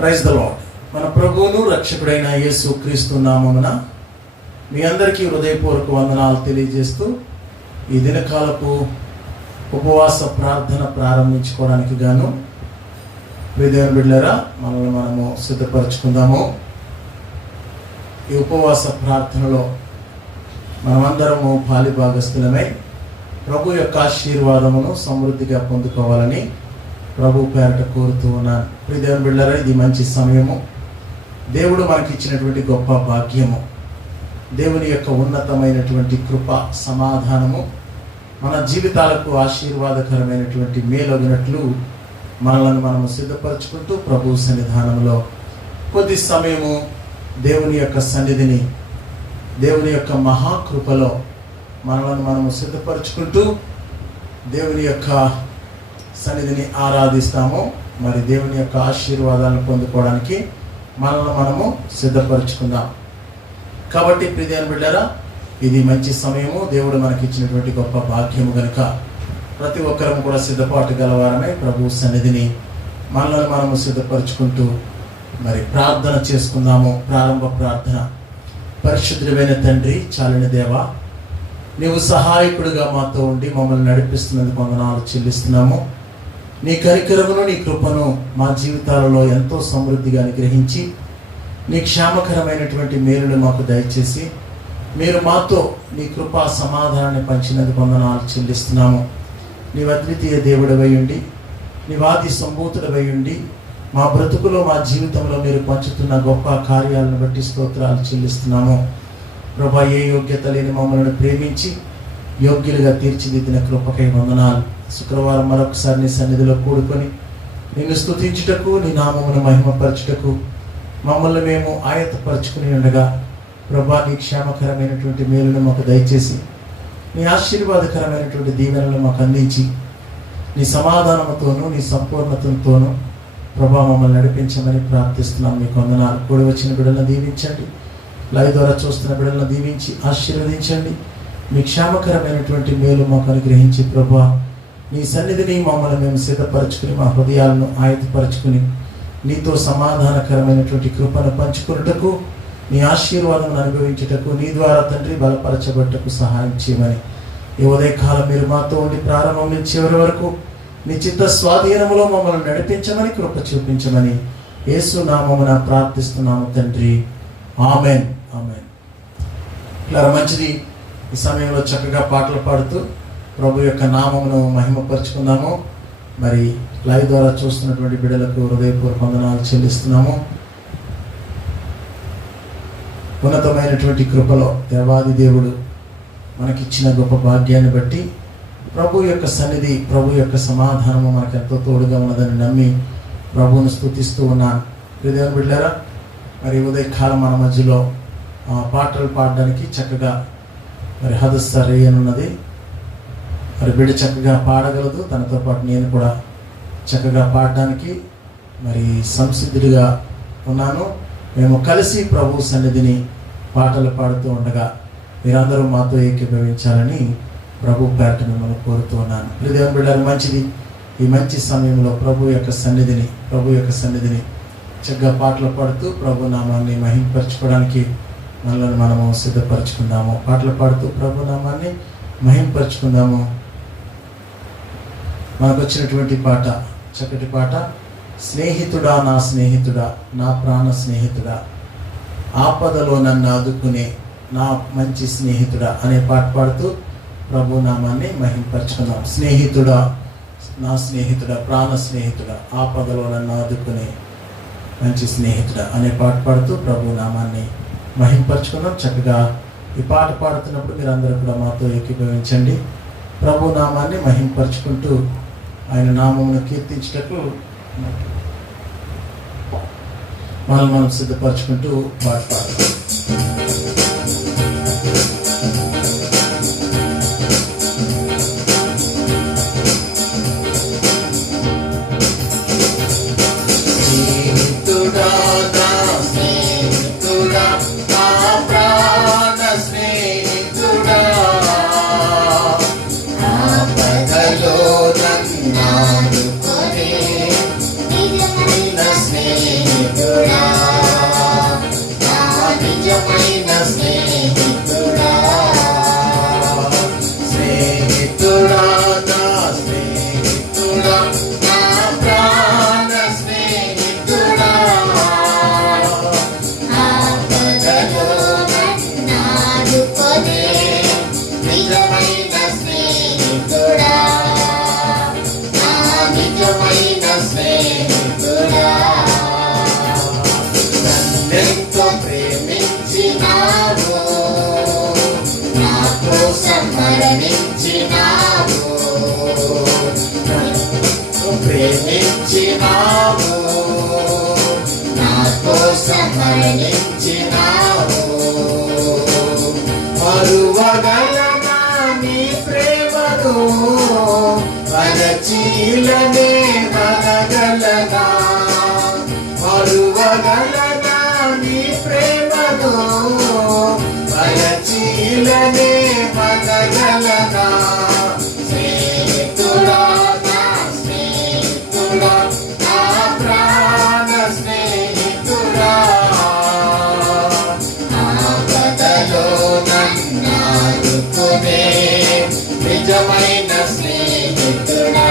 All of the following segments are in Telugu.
Praise the lord. మన ప్రభువును రక్షకుడైన యేసు క్రీస్తు నామమున మీ అందరికీ హృదయపూర్వక వందనాలు తెలియజేస్తూ ఈ దినకాలపు ఉపవాస ప్రార్థన ప్రారంభించుకోవడానికి గాను దేవుని బిడ్డలారా మనల్ని మనము సిద్ధపరచుకుందాము. ఈ ఉపవాస ప్రార్థనలో మనమందరము పాలిభాగస్థులమై ప్రభు యొక్క ఆశీర్వాదమును సమృద్ధిగా పొందుకోవాలని ప్రభు పేరట కోరుతూ ఉన్నాను. దేవుని బిడ్డలారా, ఇది మంచి సమయము. దేవుడు మనకి ఇచ్చినటువంటి గొప్ప భాగ్యము. దేవుని యొక్క ఉన్నతమైనటువంటి కృప, సమాధానము మన జీవితాలకు ఆశీర్వాదకరమైనటువంటి మేలొగినట్లు మనలను మనము సిద్ధపరచుకుంటూ ప్రభు సన్నిధానంలో కొద్ది సమయము దేవుని యొక్క సన్నిధిని, దేవుని యొక్క మహాకృపలో మనలను మనము సిద్ధపరచుకుంటూ దేవుని యొక్క సన్నిధిని ఆరాధిస్తాము. మరి దేవుని యొక్క ఆశీర్వాదాలను పొందుకోవడానికి మనల్ని మనము సిద్ధపరచుకుందాం. కాబట్టి ప్రియమైన బిడ్డలారా, ఇది మంచి సమయము. దేవుడు మనకి ఇచ్చినటువంటి గొప్ప భాగ్యము కనుక ప్రతి ఒక్కరము కూడా సిద్ధపాటు గలవారమే ప్రభు సన్నిధిని మనల్ని మనము సిద్ధపరచుకుంటూ మరి ప్రార్థన చేసుకుందాము. ప్రారంభ ప్రార్థన. పరిశుద్ధుడైన తండ్రి, చాలిన దేవా, నీవు సహాయకుడిగా మాతో ఉండి మమ్మల్ని నడిపిస్తున్నందుకు వందనాలు చెల్లిస్తున్నాము. నీ కనికరమును, నీ కృపను మా జీవితాలలో ఎంతో సమృద్ధిగా అనుగ్రహించి నీ క్షేమకరమైనటువంటి మేలును మాకు దయచేసి మీరు మాతో నీ కృపా సమాధానాన్ని పంచినందుకు వందనాలు చెల్లిస్తున్నాము. నీ అద్వితీయ దేవుడవై ఉండి, నీ వాది సంభూతుడవై ఉండి మా బ్రతుకులో, మా జీవితంలో మీరు పంచుతున్న గొప్ప కార్యాలను బట్టి స్తోత్రాలు చెల్లిస్తున్నాము. ప్రభా, ఏ యోగ్యత లేని మమ్మల్ని ప్రేమించి యోగ్యులుగా తీర్చిదిద్దిన కృపకై వందనాలు. శుక్రవారం మరొకసారి నీ సన్నిధిలో కూడుకొని నిన్ను స్తుతించుటకు, నీ నామమును మహిమపరచుటకు మమ్మల్ని మేము ఆయత్తపరచుకుని ఉండగా ప్రభా, నీ క్షేమకరమైనటువంటి మేలును మాకు దయచేసి నీ ఆశీర్వాదకరమైనటువంటి దీవెనలు మాకు అందించి నీ సమాధానంతోనూ నీ సంపూర్ణతతోనూ ప్రభా మమ్మల్ని నడిపించమని ప్రార్థిస్తున్నాం. మీకు వందనాలు. కూడి వచ్చిన బిడ్డలను దీవించండి. లైవ్ ద్వారా చూస్తున్న బిడ్డలను దీవించి ఆశీర్వదించండి. మీ క్షేమకరమైనటువంటి మేలు మాకు అనుగ్రహించి ప్రభా, నీ సన్నిధిని మమ్మల్ని మేము సిద్ధపరచుకుని మా హృదయాలను ఆయతపరచుకుని నీతో సమాధానకరమైనటువంటి కృపను పంచుకున్నటకు, నీ ఆశీర్వాదం అనుభవించుటకు, నీ ద్వారా తండ్రి బలపరచబట్టకు సహాయం చేయమని ఈ ఉదయకాలం మీరు మాతో ఉండి ప్రారంభం నుంచి చివరి వరకు నీ చిత్త స్వాధీనములో మమ్మల్ని నడిపించమని, కృప చూపించమని యేసు నామమున ప్రార్థిస్తున్నాము తండ్రి. Amen, amen. ఇలా మంచిది. ఈ సమయంలో చక్కగా పాటలు పాడుతూ ప్రభు యొక్క నామమును మహిమపరుచుకుందాము. మరి లైవ్ ద్వారా చూస్తున్నటువంటి బిడ్డలకు హృదయపూర్వక వందనాలు చెల్లిస్తున్నాము. ఉన్నతమైనటువంటి కృపలో దేవాది దేవుడు మనకిచ్చిన గొప్ప భాగ్యాన్ని బట్టి ప్రభు యొక్క సన్నిధి, ప్రభు యొక్క సమాధానము మనకు ఎంతో తోడుగా ఉన్నదని నమ్మి ప్రభువును స్తుతిస్తూ ఉన్నాను. దేవుని బిడ్డలారా, మరి ఉదయకాలం మన మధ్యలో పాటలు పాడడానికి చక్కగా మరి హదస్స రేయనున్నది. మరి బిడ్డ చక్కగా పాడగలదు. తనతో పాటు నేను కూడా చక్కగా పాడడానికి మరి సంసిద్ధుడిగా ఉన్నాను. మేము కలిసి ప్రభు సన్నిధిని పాటలు పాడుతూ ఉండగా మీరందరూ మాతో ఏకీభవించాలని ప్రభు పేరట మిమ్మల్ని కోరుతూ ఉన్నాను. దేవుని బిడ్డలారా, మంచిది. ఈ మంచి సమయంలో ప్రభు యొక్క సన్నిధిని చక్కగా పాటలు పాడుతూ ప్రభు నామాన్ని మహింపరచుకోవడానికి మనల్ని మనము సిద్ధపరచుకుందాము. పాటలు పాడుతూ ప్రభు నామాన్ని మహింపరచుకుందాము. మనకు వచ్చినటువంటి పాట చక్కటి పాట. స్నేహితుడా, నా స్నేహితుడా, నా ప్రాణ స్నేహితుడా, ఆపదలో నన్ను ఆదుకునే నా మంచి స్నేహితుడా అనే పాట పాడుతూ ప్రభు నామాన్ని మహింపరచుకుందాం. స్నేహితుడా, నా స్నేహితుడా, ప్రాణ స్నేహితుడా, ఆపదలో నన్ను ఆదుకునే మంచి స్నేహితుడా అనే పాట పాడుతూ ప్రభు నామాన్ని మహింపరచుకుందాం. చక్కగా ఈ పాట పాడుతున్నప్పుడు మీరు అందరూ కూడా మాతో ఏకీభవించండి. ప్రభు నామాన్ని మహింపరచుకుంటూ ఆయన నామమును కీర్తించుటకు మనం సిద్ధపరచుకుంటూ పాట పాడతాం. స్నేహితుడా మరణించినావు. మరువగలనా నీ ప్రేమను, మరచిలనే మనగలనా. మరువగలనా నీ ప్రేమను, మరచిలనే మనగలనా. స్నేహితుడా, నా స్నేహితుడా, నా ప్రాణ స్నేహితుడా, ఆపదలో నన్నాదుకునే నిజమైన స్నేహితుడా.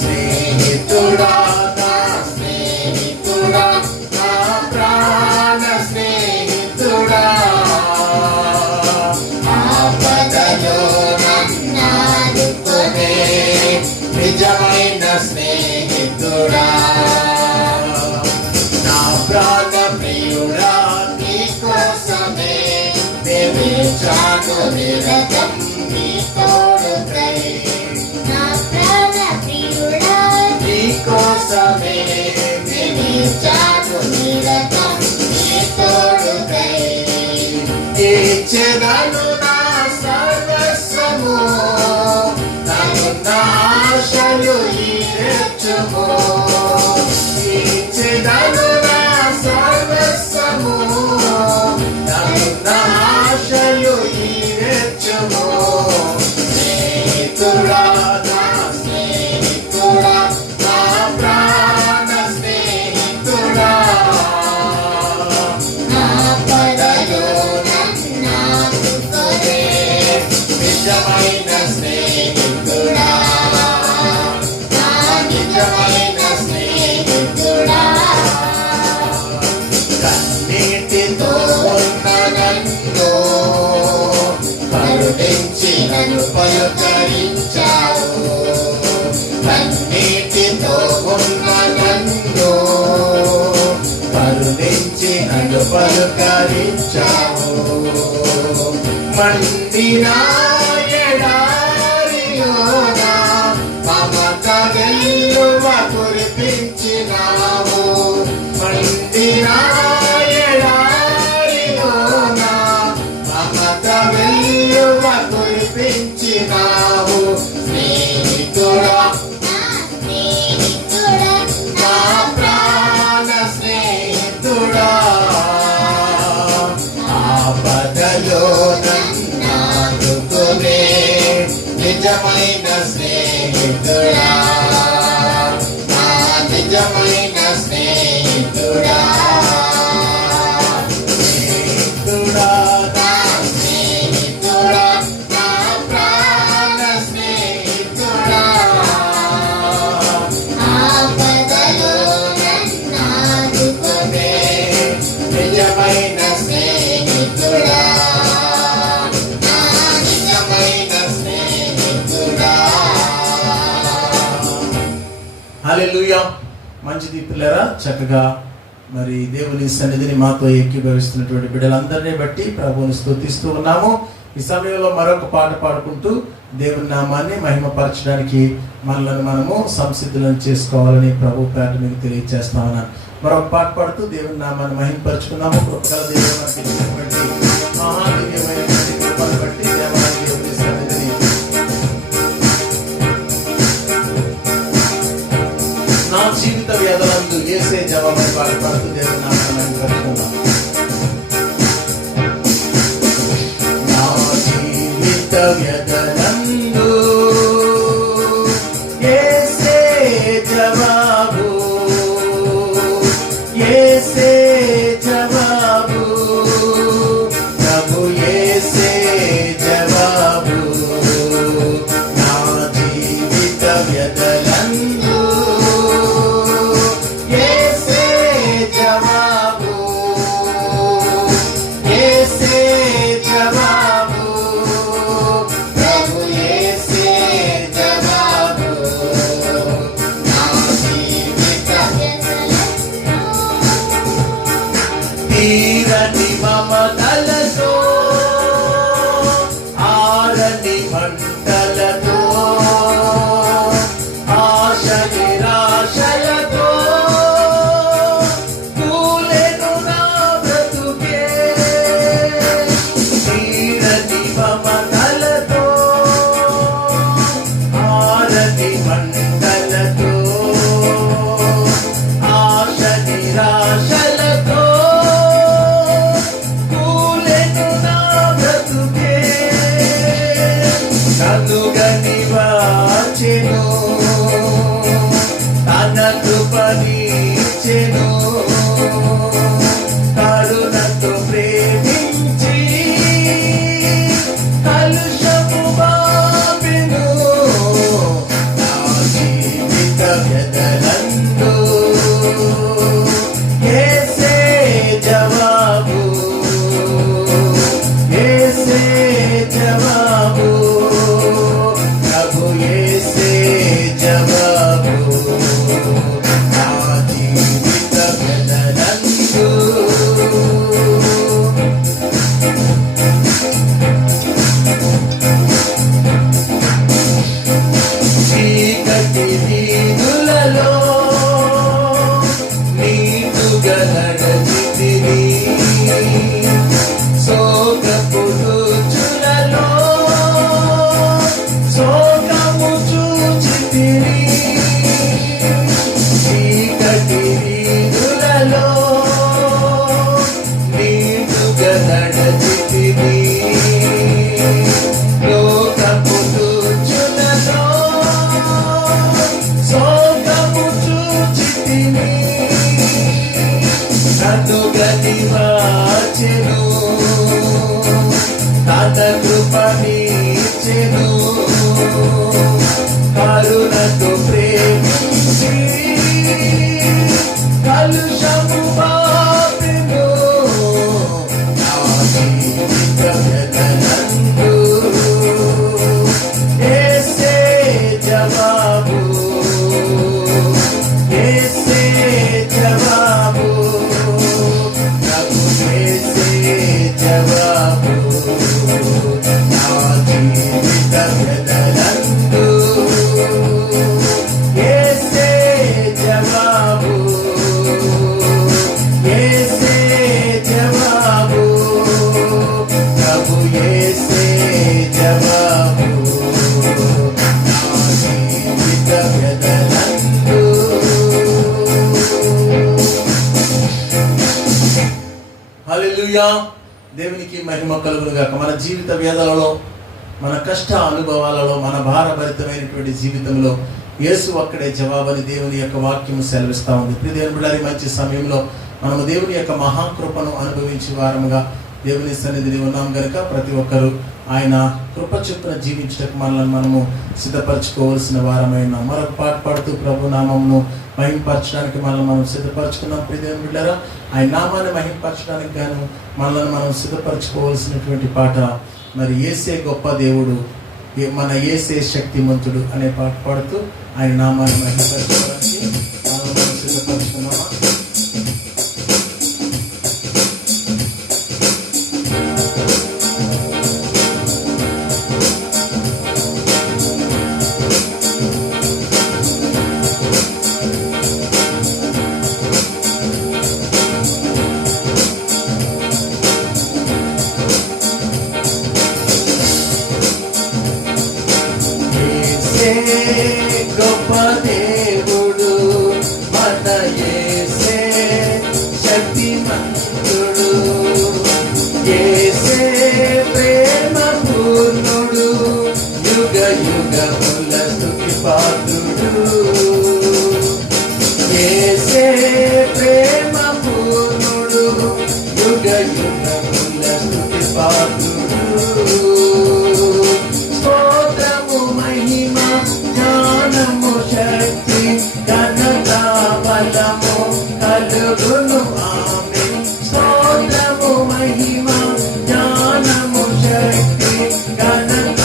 స్నేహితుడా, నా స్నేహితుడా, నా ప్రాణ స్నేహితుడా, ఆపదలో నన్నాదుకునే నిజమైన స్నేహితుడా. నా ప్రాణ ప్రియుడా, నీ కోసమే నిలిచాను నిరతం నీ తోడుకై. నా ప్రాణ ప్రియుడా, నీ కోసమే నిలిచాను నిరతం నీ తోడుకై. ఇచ్చెదను నా సర్వస్వము, నాకున్న ఆశలు ఈడెచ్చుము. ఇచ్చెదను నా సర్వస్వము, నాకున్న ఆశలు ఈడెచ్చుము. స్నేహితుడా, నా స్నేహితుడా, నా ప్రాణ స్నేహితుడా, ఆపదలో నన్నాదుకునే నిజమైన స్నేహితుడా, నా నిజమైన స్నేహితుడా. కన్నీటితో ఉన్న నన్ను కరుణించి నన్ను పలుకరించావు. కన్నీటితో ఉన్న నన్ను కరుణించి నన్ను పలుకరించావు. మందిన ఎడారిలోన మమత వెల్లువ కురిపించినావు. మందిన ఎడారిలోన మమత వెల్లువ కురిపించినావు. స్నేహితుడా, నా స్నేహితుడా, నా ప్రాణ స్నేహితుడా, ఆపదలో నన్నాదుకునే నిజమైన స్నేహితుడా, నా నిజమైన స్నేహితుడా. స్నేహితుడా, నా స్నేహితుడా, నా ప్రాణ స్నేహితుడా, ఆపదలో నన్నాదుకునే నిజమైన స్నేహితుడా, నా నిజమైన స్నేహితుడా. హల్లెలూయా. మంచిది పిల్లరా, చక్కగా మరి దేవుని సన్నిధిని మాతో ఏకీభవిస్తున్నటువంటి బిడ్డలందరినీ బట్టి ప్రభువుని స్తుతిస్తూ ఉన్నాము. ఈ సమయంలో మరొక పాట పాడుకుంటూ దేవుని నామాన్ని మహిమపరచడానికి మనలను మనము సంసిద్ధులను చేసుకోవాలని ప్రభు పేట మీకు తెలియజేస్తా ఉన్నాను. మరొక పాట పాడుతూ దేవుని నామాన్ని మహిమపరచుకున్నాము. కృపగల దేవుడు మనకి ఇచ్చినటువంటి మహాదివ్యమైనటువంటి కృపను బట్టి దేవాలయ దేవుని సన్నిధిని నా జీవిత వ్యాధులందు యేసే జవాబు పాట పాడుతూ దేవుని నామాన్ని మహిమపరచుకున్నాము. నా జీవిత వ్యధనందు యేసే జవాబు, యేసే జవాబు, ప్రభు యేసే జవాబు. నా జీవిత వ్యధనందు యేసే జవాబు, యేసే జవాబు, ప్రభు యేసే జవాబు. నా జీవిత తీరని మమతలతో ఆరని మంటలతో ఆశ నిరాశలతో వెదనందు చీకటి వీధులలో నీటుగా నడచితిని శోకపు రుచులలో శోకము చూచితిని చీకటి వీధులలో నీటుగా నడచితిని లోకపు రుచులలో శోకము చూచితిని నన్ను గతివాచెను తాత కృపనిచ్చెను కరుణతో ప్రేమించి కలుషము బాపెను నా జీవిత వెదనందు యేసే జవాబు యేసే జవాబు ప్రభు యేసే జవాబు నా జీవిత వెదనందు యేసే జవాబు యేసే జవాబు ప్రభు యేసే జవాబు నా జీవిత వెదనందు హల్లెలూయా. దేవునికి మహిమ కలుగును గాక. మన జీవిత వేదలలో, మన కష్ట అనుభవాలలో, మన భారభరితమైనటువంటి జీవితంలో యేసు ఒక్కడే జవాబని దేవుని యొక్క వాక్యము సెలవిస్తా ఉంది. ప్రియదేవుని బిడ్డలారా, మంచి సమయంలో మనము దేవుని యొక్క మహాకృపను అనుభవించే వారముగా దేవుని సన్నిధిని ఉన్నాం గనుక ప్రతి ఒక్కరూ ఆయన కృప చొప్పున జీవించటకు మనల్ని మనము సిద్ధపరచుకోవాల్సిన వారమైన మరొక పాట పాడుతూ ప్రభు నామమును మహింపరచడానికి మనల్ని మనం సిద్ధపరచుకున్నాం. ప్రియదేవుని బిడ్డలారా, ఆయన నామాన్ని మహింపరచడానికి గాను మనల్ని మనం సిద్ధపరచుకోవాల్సినటువంటి పాట మరి యేసే గొప్ప దేవుడు, మన యేసే శక్తిమంతుడు అనే పాట పాడుతూ ఆయన నామాన్ని మహింపరచుకోవడానికి మనల్ని మనం సిద్ధపరచుకున్నామా? యేసే గొప్ప దేవుడు, మన యేసే శక్తిమంతుడు, యేసే ప్రేమ పూర్ణుడు, యుగ యుగముల స్తుతి పాత్రుడు, యేసే ప్రేమ పూర్ణుడు, యుగ యుగముల స్తుతి పాత్రుడు. స్తోత్రము మహిమ జ్ఞానము శక్తి ఘనత బలము కలుగును ఆమేన్. స్తోత్రము మహిమ జ్ఞానము శక్తి ఘనత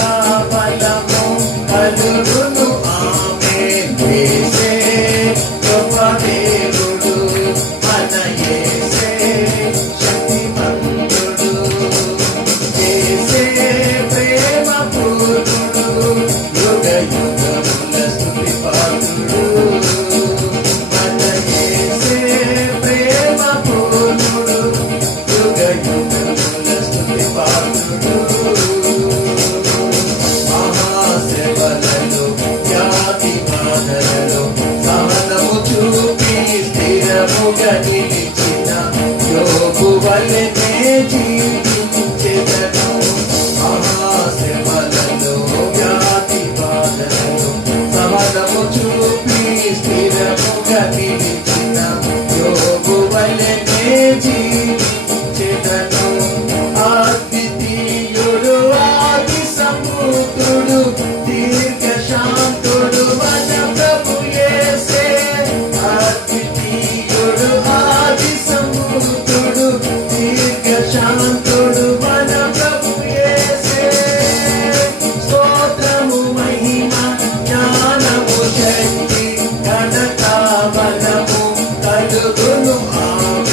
బలము కలుగును ఆమేన్. యేసే గొప్ప దేవుడు, మన యేసే శక్తిమంతుడు, యేసే ప్రేమ పూర్ణుడు, యుగ యుగముల స్తుతి పాత్రుడు, మన యేసే ప్రేమ పూర్ణుడు, యుగ యుగముల స్తుతి పాత్రుడు. మహాసేవలలో వ్యాధి బాధలలో సహనము చూపి స్థిరముగా నిలిచిన యోబు వలెనే జీవించెదను. మహాసేవలలో వ్యాధి బాధలలో సహనము చూపి స్థిరముగా నిలిచిన యోబు వలెనే జీవించెదను. అద్వితీయుడు ఆది సంపూర్ణుడు దీర్ఘ శాంతుడు మన ప్రభు యేసే. అద్వితీయుడు ఆది సంపూర్ణుడు దీర్ఘ శాంతుడు మన ప్రభు యేసే. స్తోత్రము మహిమ జ్ఞానము శక్తి ఘనత బలము కలుగును ఆమేన్.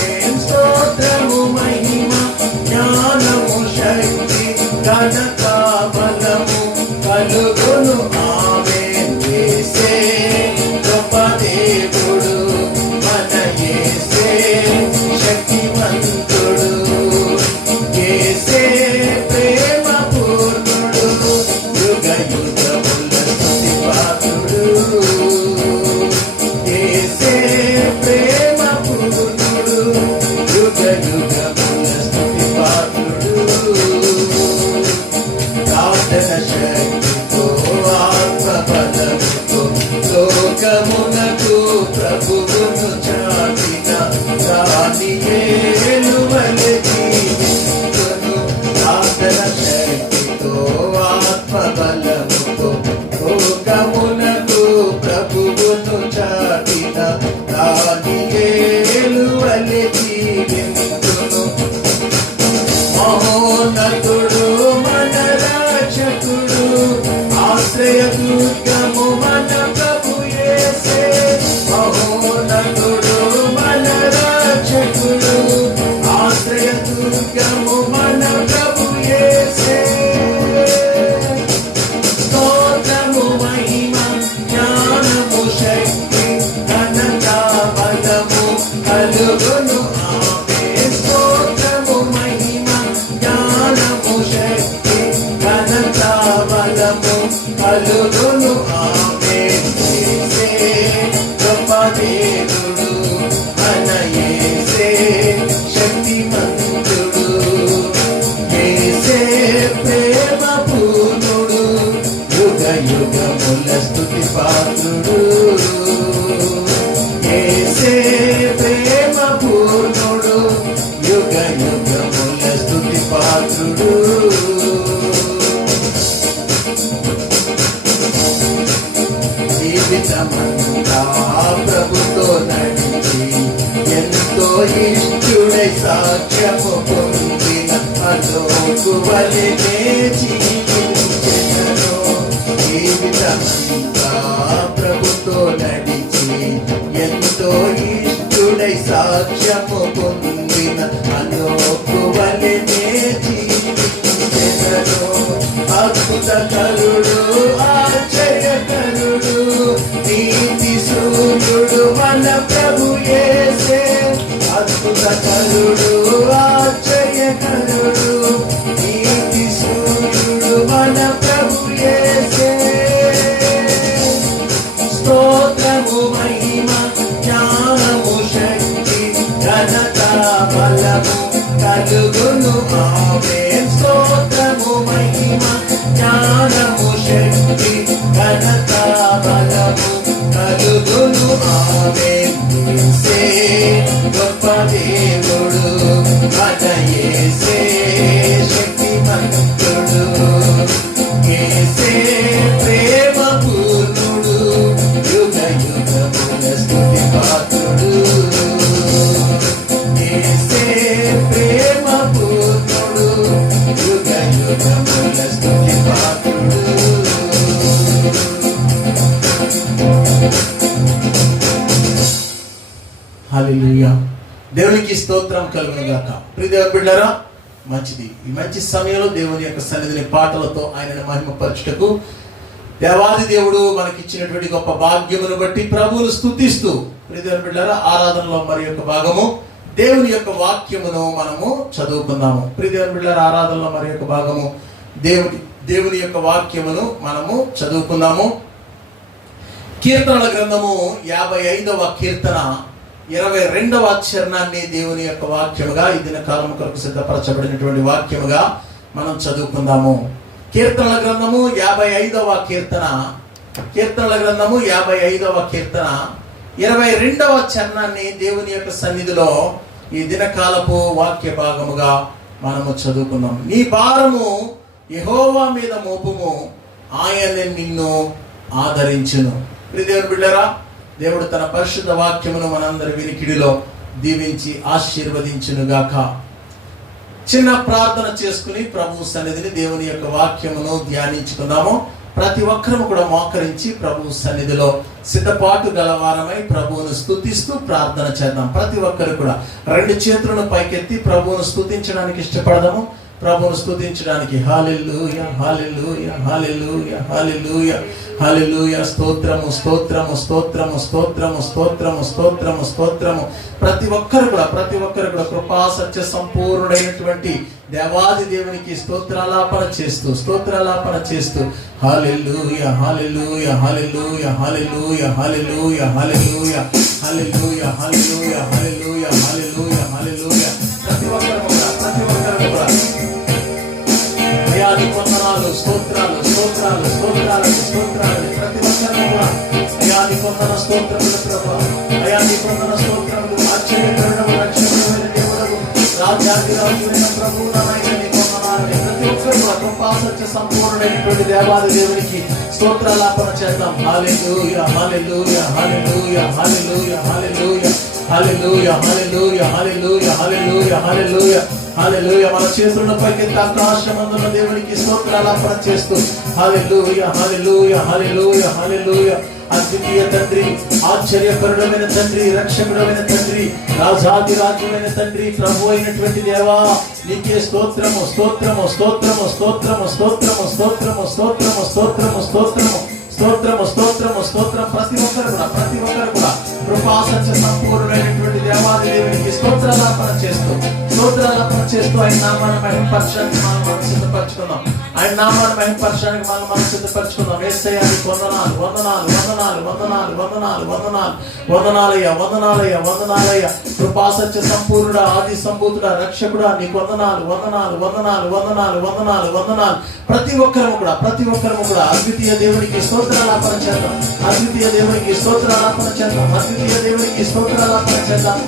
దుర్గము మన ప్రభు యేసే. స్తోత్రము మహిమ జ్ఞానము శక్తి ఘనత బలము కలుగును ఆమేన్. స్తోత్రము మహిమ జ్ఞానము శక్తి ఘనత బలము కలుగును ఆమేన్. యేసే గొప్ప దేవుడు మన యేసే శక్తిమంతుడు. యేసే ప్రేమ పూర్ణుడు యుగ యుగముల స్తుతి పాత్రుడు. యేసే ప్రేమ పూర్ణుడు యుగ యుగముల స్తుతి పాత్రుడు. జీవితమంతా ప్రభుతో నడిచి ఎంతో ఇష్టుడై సాక్ష్యము పొందిన అలోకు వలెనే జీవించెదను. జీవితమంతా ప్రభుతో నడిచి ఎంతో ఇష్టుడై సాక్ష్యము పొందిన అలోకు వలెనే జీవించెదను. అద్భుతకరుడు ఆశ్చర్యకరుడు నీతి సూర్యుడు మన ప్రభు యేసే. అద్భుతకరుడు ఆశ్చర్యకరుడు నీతి సూర్యుడు మన ప్రభు యేసే. స్తోత్రము మహిమ జ్ఞానము శక్తి ఘనత బలము కలుగును ఆమేన్. స్తోత్రము మహిమ జ్ఞానము శక్తి ఘనత బలము కలుగును ఆమేన్. యేసే గొప్ప దేవుడు మన యేసే శక్తిమంతుడు. యేసే ప్రేమ పూర్ణుడు యుగ యుగముల స్తుతి పాత్రుడు. యేసే ప్రేమ పూర్ణుడు యుగ యుగముల స్తుతి పాత్రుడు. హల్లెలూయా. దేవునికి స్తోత్రం కలుగును గాక. ప్రియ దేవుని బిడ్డలారా, మంచిది. ఈ మంచి సమయంలో దేవుని యొక్క సన్నిధిని పాటలతో ఆయనను మహిమపరచుటకు దేవాది దేవుడు మనకిచ్చినటువంటి గొప్ప భాగ్యమును బట్టి ప్రభువును స్తుతిస్తూ ప్రియ దేవుని బిడ్డలారా, ఆరాధనలో మరి యొక్క భాగము దేవుని యొక్క వాక్యమును మనము చదువుకుందాము. ప్రియ దేవుని బిడ్డలారా, ఆరాధనలో మరి యొక్క భాగము దేవుని యొక్క వాక్యమును మనము చదువుకుందాము. కీర్తనల గ్రంథము 55వ కీర్తన 22వ చరణాన్ని దేవుని యొక్క వాక్యముగా ఈ దిన కాలము కొరకు సిద్ధపరచబడినటువంటి వాక్యముగా మనం చదువుకుందాము. కీర్తనల గ్రంథము 55వ కీర్తన 22వ చరణాన్ని దేవుని యొక్క సన్నిధిలో ఈ దినకాలపు వాక్య భాగముగా మనము చదువుకుందాం. నీ భారము యెహోవా మీద మోపుము, ఆయన నిన్ను ఆదరించును. ప్రియ దేవుని బిడ్డలారా, దేవుడు తన పరిశుద్ధ వాక్యమును మనందరి వినికిడిలో దీవించి ఆశీర్వదించును గాక. చిన్న ప్రార్థన చేసుకుని ప్రభు సన్నిధిని దేవుని యొక్క వాక్యమును ధ్యానించుకుందాము. ప్రతి ఒక్కరము కూడా మోకరించి ప్రభు సన్నిధిలో సిద్ధపాటు గలవారమై ప్రభువును స్తుతిస్తూ ప్రార్థన చేద్దాం. ప్రతి ఒక్కరు కూడా 2 చేతులను పైకెత్తి ప్రభువును స్తుతించడానికి ఇష్టపడదాము. ప్రభువును స్తుతించడానికి హల్లెలూయా హల్లెలూయా హల్లెలూయా హల్లెలూయా హల్లెలూయా. స్తోత్రము స్తోత్రము స్తోత్రము స్తోత్రము స్తోత్రము స్తోత్రము స్తోత్రము. ప్రతి ఒక్కరు కూడా కృపా సత్య సంపూర్ణుడైనటువంటి దేవాది దేవునికి స్తోత్రాలాపన చేస్తూ హల్లెలూయా హల్లెలూయా హల్లెలూయా హల్లెలూయా హల్లెలూయా హల్లెలూయా హల్లెలూయా హల్లెలూయా హల్లెలూయా హల్లెలూయా హల్లెలూయా. ప్రతి ఒక్కరు కూడా అయాది వందనాలు స్తోత్రాలు స్తోత్రాలు స్తోత్రాలు స్తోత్రాలు. ప్రతి ఒక్కరు కూడా అయాది వందన స్తోత్రములు ప్రభా, అయాది వందన స్తోత్రములు. ఆశ్చర్యకరుడము రక్షకుడైన దేవుడవు రాజ్యాధిరాజువైన ప్రభువు నాయన నీకు వందనాలు. ప్రతి ఒక్కరు కూడా కృపా సత్య సంపూర్ణమైనటువంటి దేవాది దేవునికి స్తోత్రాలాపన చేద్దాం. హల్లెలూయా హల్లెలూయా హల్లెలూయా హల్లెలూయా హల్లెలూయా హల్లెలూయా హల్లెలూయా హల్లెలూయా హల్లెలూయా హల్లెలూయా. హల్లెలూయా. మన చేతులను పైకెత్తి ఆకాశమందున్న దేవునికి స్తోత్రాలు అర్పణ చేస్తూ హల్లెలూయా హల్లెలూయా హల్లెలూయా హల్లెలూయా. అద్వితీయ తండ్రి, ఆశ్చర్యకరుడమైన తండ్రి, రక్షకుడమైన తండ్రి, రాజాది రాజ్యమైన తండ్రి, ప్రభు అయినటువంటి దేవా, నీకే స్తోత్రము స్తోత్రము స్తోత్రము స్తోత్రము స్తోత్రము స్తోత్రము స్తోత్రము స్తోత్రము స్తోత్రము స్తోత్రము స్తోత్రము స్తోత్రం. ప్రతి ఒక్కరు కూడా కృపా సత్య సంపూర్ణమైనటువంటి దేవాది దేవునికి స్తోత్రాలాపన చేస్తూ ఆయన నామాన్ని మహిమపరచడానికి మనం సిద్ధపరచుకుందాం. ఆయన నామాన్ని మహిమపరచడానికి మనం సిద్ధపరచుకుందాం. యేసయ్యానికి వందనాలు వందనాలు వందనాలు వందనాలు వందనాలు వందనాలు వందనాలయ్యా వందనాలయ్యా వందనాలయ్యా. కృపా సత్య సంపూర్ణుడా, ఆది సంభూతుడా, రక్షకుడా, నీకు వందనాలు వందనాలు వందనాలు వందనాలు వందనాలు వందనాలు. ప్రతి ఒక్కరము కూడా అద్వితీయ దేవునికి స్తోత్రాలాపన చేద్దాం. అద్వితీయ దేవునికి స్తోత్రాలాపన చేద్దాం. అద్వితీయ దేవునికి స్తోత్రాలాపన చేద్దాం.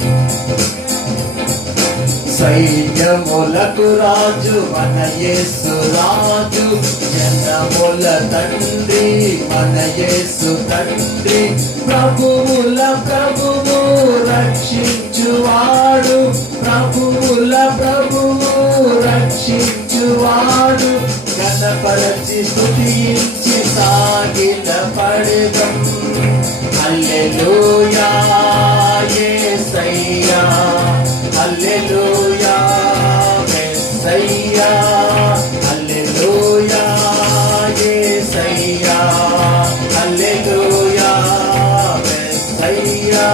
సైన్యములకు రాజు మన యేసు రాజు, జనముల తండ్రి మన యేసు తండ్రి, ప్రభువుల ప్రభువు రక్షించువాడు, ప్రభువుల ప్రభువు రక్షించువాడు. గణపరచి స్తుతించి సాగిల పడెదం. హల్లెలూయా యేసయ్యా, హల్లెలూయా యేసయ్యా, హల్లెలూయా యేసయ్యా, హల్లెలూయా యేసయ్యా,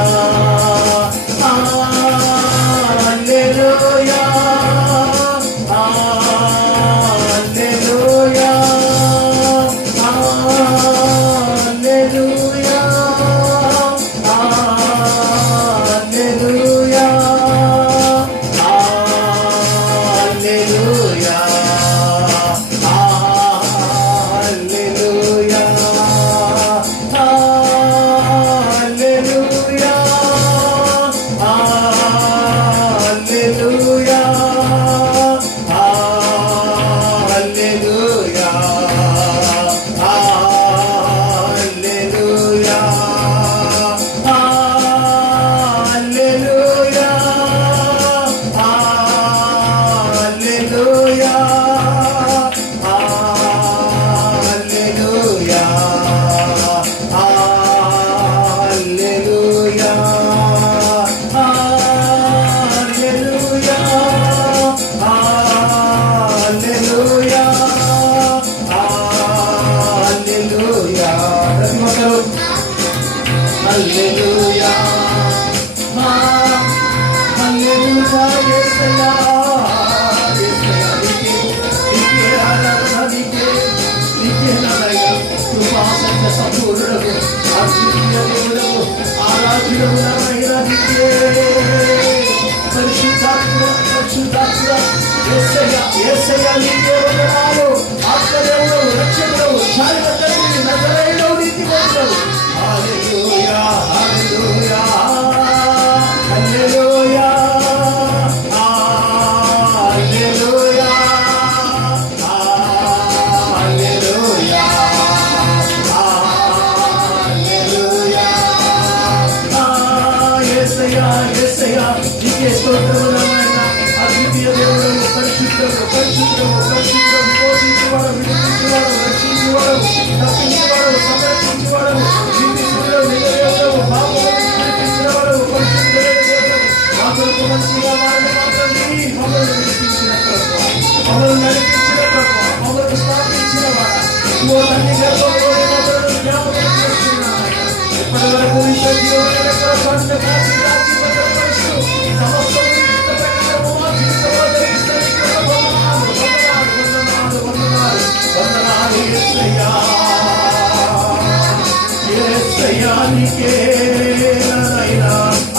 హల్లెలూయా హల్లెలూయా హల్లెలూయా హల్లెలూయా హల్లెలూయా హల్లెలూయా యేసయ్యా యేసయ్యా నీకే ఆరాధన నీకే నాయనా. కృపా సత్య సంపూర్ణుడకు అద్వితీయ దేవుడకు ఆరాధ్యుడైన నీకే. పరిశుద్ధాత్మ యేసయ్యా యేసయ్యా నీకే వందనాలు. ఆత్మదేవుడు, రక్షకుడు, చాలిన తండ్రి, నజరేయుడవు, నీతిమంతుడవు. హల్లెలూయా హల్లెలూయా హల్లెలూయా హల్లెలూయా హల్లెలూయా హల్లెలూయా. యేసయ్యా యేసయ్యా నీకే స్తోత్రములైనా. అద్వితీయ దేవుడు, పరిశుద్ధుడు పరిశుద్ధుడు పరిశుద్ధుడు, పోషించువాడు, విడిపించువాడు, రక్షించువాడు, తప్పించువాడు, సంరక్షించువాడు, జీవించువాడు, నిలబెట్టువాడు, పాపములను విడిపించినవాడు, పరిశుద్ధుడైన దేవుడు. మా కొరకు మంచిగా మారిన మా తండ్రి, మమ్మల్ని విడిపించిన ప్రభువా, మమ్మల్ని నడిపించిన ప్రభువా, మమ్మల్ని స్థాపించినవాడా, ఓ తండ్రి గర్భంలోని మమ్మల్ని జ్ఞాపకం చేస్తున్నాడు. ఇప్పటి వరకు ఈ సజీవమైన కాచి కాచి భద్రపరుస్తూ సమస్తము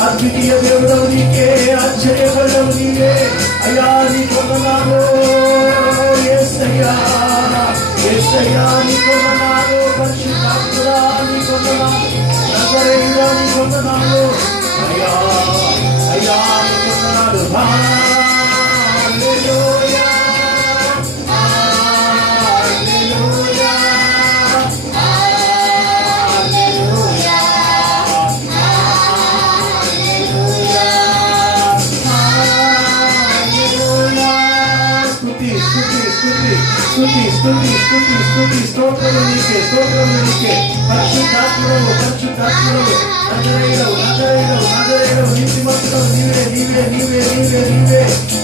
అద్వితీయ దేవుడవు నీకే, ఆశ్చర్యకరుడవు నీవే. అయ్యా నీకు వందనాలు యేసయ్యా యేసయ్యా నీకు వందనాలు. పరిశుద్ధాత్ముడా నీకు వందనాలు. నజరేయుడా నీకు వందనాలు. అయ్యా అయ్యా నీకు వందనాలు. హల్లెలూయా హల్లెలూయా హల్లెలూయా హల్లెలూయా హల్లెలూయా స్తుతి స్తుతి స్తుతి స్తోత్రము నీకే, స్తోత్రము నీకే. పరిశుద్ధాత్ముడవు, పరిశుద్ధాత్ముడవు, నజరేయుడవు, నజరేయుడవు, నజరేయుడవు, నీతిమంతుడవు నీవే, నీవే, నీవే, నీవే, నీవే,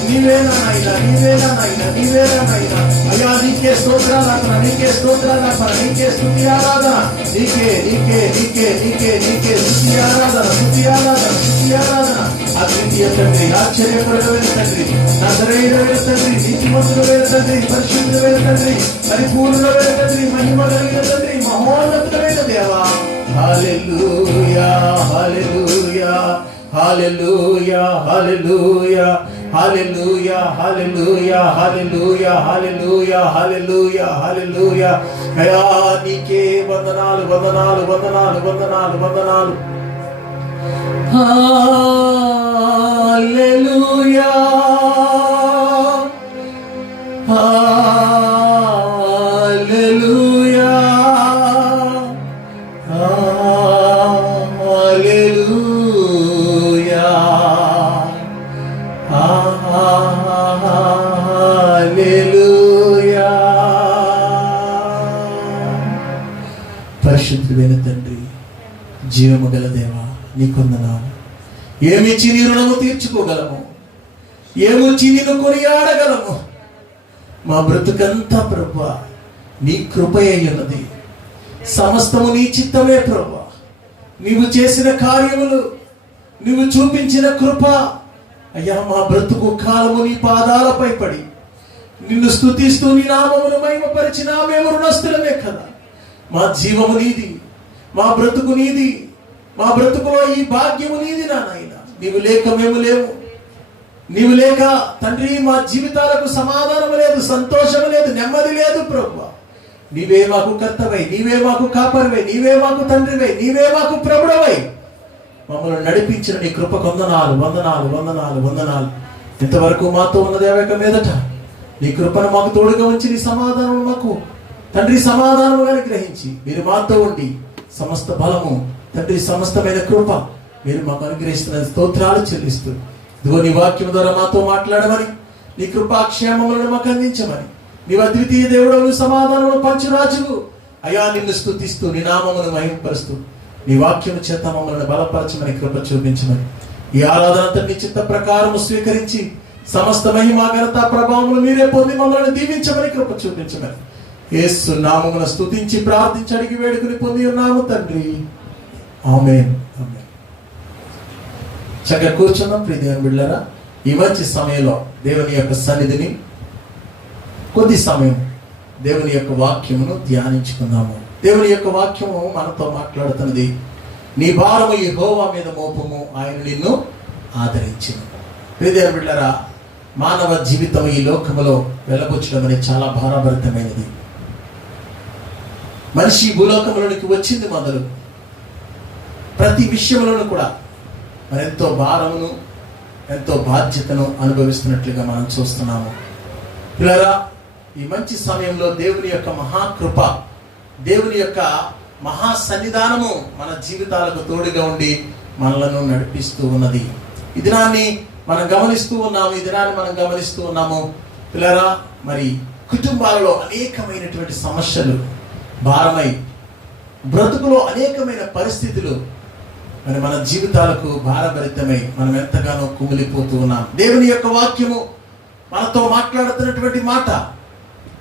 నీవేనా నాయనా, నీవేనా నాయనా, నీవేనా నాయనా. అయ్యా నీకే స్తోత్రాలాపన, నీకే స్తోత్రాలాపన, నీకే స్తుతి ఆరాధన, నీకే నీకే నీకే నీకే నీకే స్తుతి ఆరాధన, స్తుతి ఆరాధన, స్తుతి ఆరాధన. అద్వితీయ తండ్రి, ఆశ్చర్యపడమైన తండ్రి, నజరేయుడైన తండ్రి, నీతిమంతుడైన తండ్రి, పరిశుద్ధమైన తండ్రి, పరిపూర్ణమైన తండ్రి, మహిమ కలిగిన తండ్రి, మహోన్నతమైన దేవా. హల్లెలూయా హల్లెలూయా హల్లెలూయా హల్లెలూయా హల్లెలూయా హల్లెలూయా హల్లెలూయా హల్లెలూయా హల్లెలూయా హల్లెలూయా. అయ్యా నీకే వందనాలు వందనాలు వందనాలు వందనాలు వందనాలు. హల్లెలూయా హల్లెలూయా హల్లెలూయా హల్లెలూయా. పరిశుద్ధుడైన తండ్రి, జీవము గల దేవా, నీకొందనాలు. ఏమిచ్చి నీ రుణము తీర్చుకోగలము, ఏమిచ్చి నిన్ను కొనియాడగలము. మా బ్రతుకంతా ప్రభువా నీ కృపయే ఉన్నది. సమస్తము నీ చిత్తమే ప్రభువా. నీవు చేసిన కార్యములు, నీవు చూపించిన కృప అయ్యా, మా బ్రతుకు కాలము నీ పాదాలపై పడి నిన్ను స్తుతిస్తూ నీ నామమును మహిమపరిచిన మేము రుణస్థులమే కదా. మా జీవము నీది, మా బ్రతుకు నీది, మా బ్రతుకులో ఈ భాగ్యము నీది నాయన. నీవు లేక మేము లేవు, నీవు లేక తండ్రి మా జీవితాలకు సమాధానం లేదు, సంతోషం లేదు, నెమ్మది లేదు ప్రభువా. నీవే మాకు కర్తవై, నీవే మాకు కాపరివై, నీవే మాకు తండ్రివై, నీవే మాకు ప్రభుడవై మమ్మల్ని నడిపించిన నీ కృప వందనాలు వందనాలు వందనాలు వందనాలు. ఇంతవరకు మాతో ఉన్న దేవక మీదట నీ కృపను మాకు తోడుగా ఉంచి నీ సమాధానం మాకు తండ్రి సమాధానం అనుగ్రహించి మీరు మాతో ఉండి సమస్త బలము తండ్రి సమస్తమైన కృప మీరు మాకు అనుగ్రహిస్తున్న స్తోత్రాలు చెల్లిస్తూ ఇదిగో నీ వాక్యం ద్వారా మాతో మాట్లాడమని, నీ కృపాక్షేమములను మాకు అందించమని, నీవు అద్వితీయ దేవుడు, సమాధానము పంచురాజువు అయ్యా, నిన్ను స్తుతిస్తూ నీ నామమును మహిమపరుస్తూ నీ వాక్యము చేత మమ్మల్ని బలపరచమని, కృప చూపించమని, ఈ ఆరాధన నీ చిత్త ప్రకారము స్వీకరించి సమస్త మహిమ ఘనత ప్రభావములు మీరే పొంది మమ్మల్ని దీవించమని, కృప చూపించమని యేసు నామమున స్తుతించి ప్రార్థించి అడిగి వేడుకుని పొంది ఉన్నాము తండ్రి. ఆమేన్. ఆమేన్. చక్కగా కూర్చున్నాం ప్రియ దేవుని బిడ్డలారా. ఈ మంచి సమయంలో దేవుని యొక్క సన్నిధిని కొద్ది సమయం దేవుని యొక్క వాక్యమును ధ్యానించుకుందాము. దేవుని యొక్క వాక్యము మనతో మాట్లాడుతున్నది, నీ భారము యెహోవా మీద మోపము, ఆయన నిన్ను ఆదరించును. ప్రియ దేవుని బిడ్డలారా, మానవ జీవితం ఈ లోకములో వెలబుచ్చడం అనేది చాలా భారభరితమైనది. మనిషి భూలోకములోనికి వచ్చింది మొదలు ప్రతి విషయంలోనూ కూడా మరెంతో భారమును ఎంతో బాధ్యతను అనుభవిస్తున్నట్లుగా మనం చూస్తున్నాము. పిల్లరా, ఈ మంచి సమయంలో దేవుని యొక్క మహాకృప, దేవుని యొక్క మహా సన్నిధానము మన జీవితాలకు తోడుగా ఉండి మనలను నడిపిస్తూ ఉన్నది. ఈ దినాన్ని మనం గమనిస్తూ ఉన్నాము. పిల్లరా, మరి కుటుంబాలలో అనేకమైనటువంటి సమస్యలు భారమై, బ్రతుకులో అనేకమైన పరిస్థితులు మరి మన జీవితాలకు భారభరితమై మనం ఎంతగానో కుమిలిపోతూ ఉన్నాం. దేవుని యొక్క వాక్యము మనతో మాట్లాడుతున్నటువంటి మాట,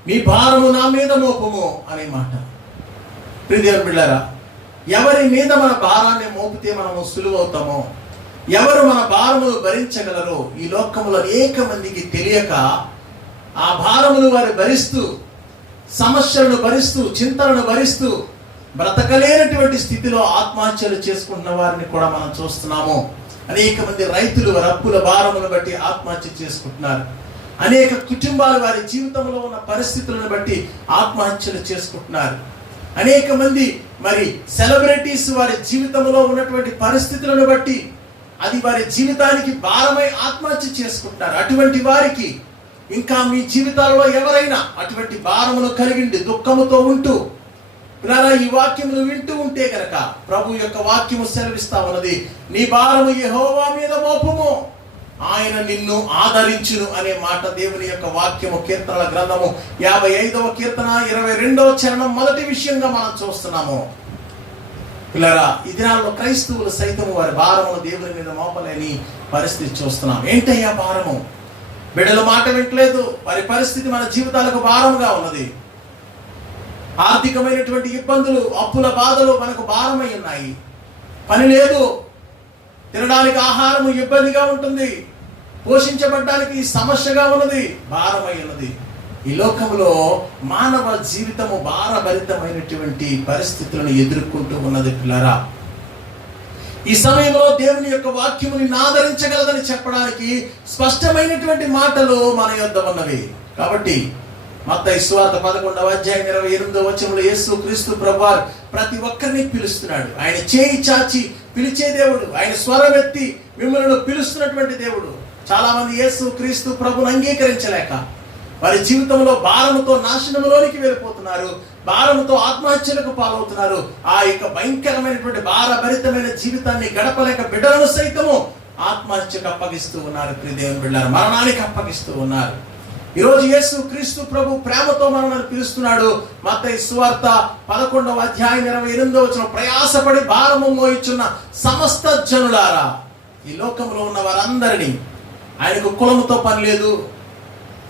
మీ భారము నా మీద మోపము అనే మాట. ప్రియ దేవుని బిడ్డలారా, ఎవరి మీద మన భారాన్ని మోపితే మనము సులువవుతామో, ఎవరు మన భారమును భరించగలరో ఈ లోకములో అనేక మందికి తెలియక ఆ భారమును వారు భరిస్తూ, సమస్యలను భరిస్తూ, చింతలను భరిస్తూ బ్రతకలేనటువంటి స్థితిలో ఆత్మహత్యలు చేసుకుంటున్న వారిని కూడా మనం చూస్తున్నాము. అనేక మంది రైతులు వారి అప్పుల భారమును బట్టి ఆత్మహత్య చేసుకుంటున్నారు. అనేక కుటుంబాలు వారి జీవితంలో ఉన్న పరిస్థితులను బట్టి ఆత్మహత్యలు చేసుకుంటున్నారు. అనేక మంది మరి సెలబ్రిటీస్ వారి జీవితంలో ఉన్నటువంటి పరిస్థితులను బట్టి అది వారి జీవితానికి భారమై ఆత్మహత్య చేసుకుంటున్నారు. అటువంటి వారికి ఇంకా మీ జీవితాల్లో ఎవరైనా అటువంటి భారమును కలిగిండి దుఃఖముతో ఉంటూ ఈ వాక్యమును వింటూ ఉంటే కనుక ప్రభు యొక్క వాక్యము సెలవిస్తా ఉన్నది, నీ భారము యెహోవా మీద మోపము, ఆయన నిన్ను ఆదరించును అనే మాట దేవుని యొక్క వాక్యము కీర్తనల గ్రంథము 55వ కీర్తన 22వ చరణం మొదటి విషయంగా మనం చూస్తున్నాము. పిల్లరా, ఈ దినాల్లో క్రైస్తవులు సైతం వారి భారమును దేవుని మీద మోపలేని పరిస్థితి చూస్తున్నాం. ఏంటయ్యా భారము? బిడ్డల మాట వింటలేదు. వారి పరిస్థితి మన జీవితాలకు భారముగా ఉన్నది. ఆర్థికమైనటువంటి ఇబ్బందులు, అప్పుల బాధలు మనకు భారమై ఉన్నాయి. పని లేదు, తినడానికి ఆహారము ఇబ్బందిగా ఉంటుంది, పోషించబడ్డానికి సమస్యగా ఉన్నది, భారమై ఉన్నది. ఈ లోకంలో మానవ జీవితము భారభరితమైనటువంటి పరిస్థితులను ఎదుర్కొంటూ ఉన్నది. పిల్లరా, ఈ సమయంలో దేవుని యొక్క వాక్యము నిన్ను ఆదరించగలదని చెప్పడానికి స్పష్టమైనటువంటి మాటలు మన యొద్ద ఉన్నవి. కాబట్టి మత్తయి సువార్త 11వ అధ్యాయం 28వ వచనంలో యేసు క్రీస్తు ప్రభువారు ప్రతి ఒక్కరిని పిలుస్తున్నాడు. ఆయన చేయి చాచి పిలిచే దేవుడు, ఆయన స్వరం ఎత్తి మిమ్మల్ని పిలుస్తున్నటువంటి దేవుడు. చాలా మంది యేసు క్రీస్తు ప్రభుని అంగీకరించలేక వారి జీవితంలో భారముతో నాశనంలోనికి వెళ్ళిపోతున్నారు, భారముతో ఆత్మహత్యలకు పాలవుతున్నారు. ఆ యొక్క భయంకరమైనటువంటి భారభరితమైన జీవితాన్ని గడపలేక బిడ్డలను సైతము ఆత్మహత్యకు అప్పగిస్తూ ఉన్నారు. ప్రియదేవుని బిడ్డలారా, మరణానికి అప్పగిస్తూ ఉన్నారు. ఈరోజు యేసు క్రీస్తు ప్రభు ప్రేమతో మనల్ని పిలుస్తున్నాడు. మత్తయి సువార్త 11వ అధ్యాయం 28వ వచనం, ప్రయాసపడి భారము మోయిచున్న సమస్త జనులారా. ఈ లోకంలో ఉన్న వారందరినీ, ఆయనకు కులముతో పని లేదు,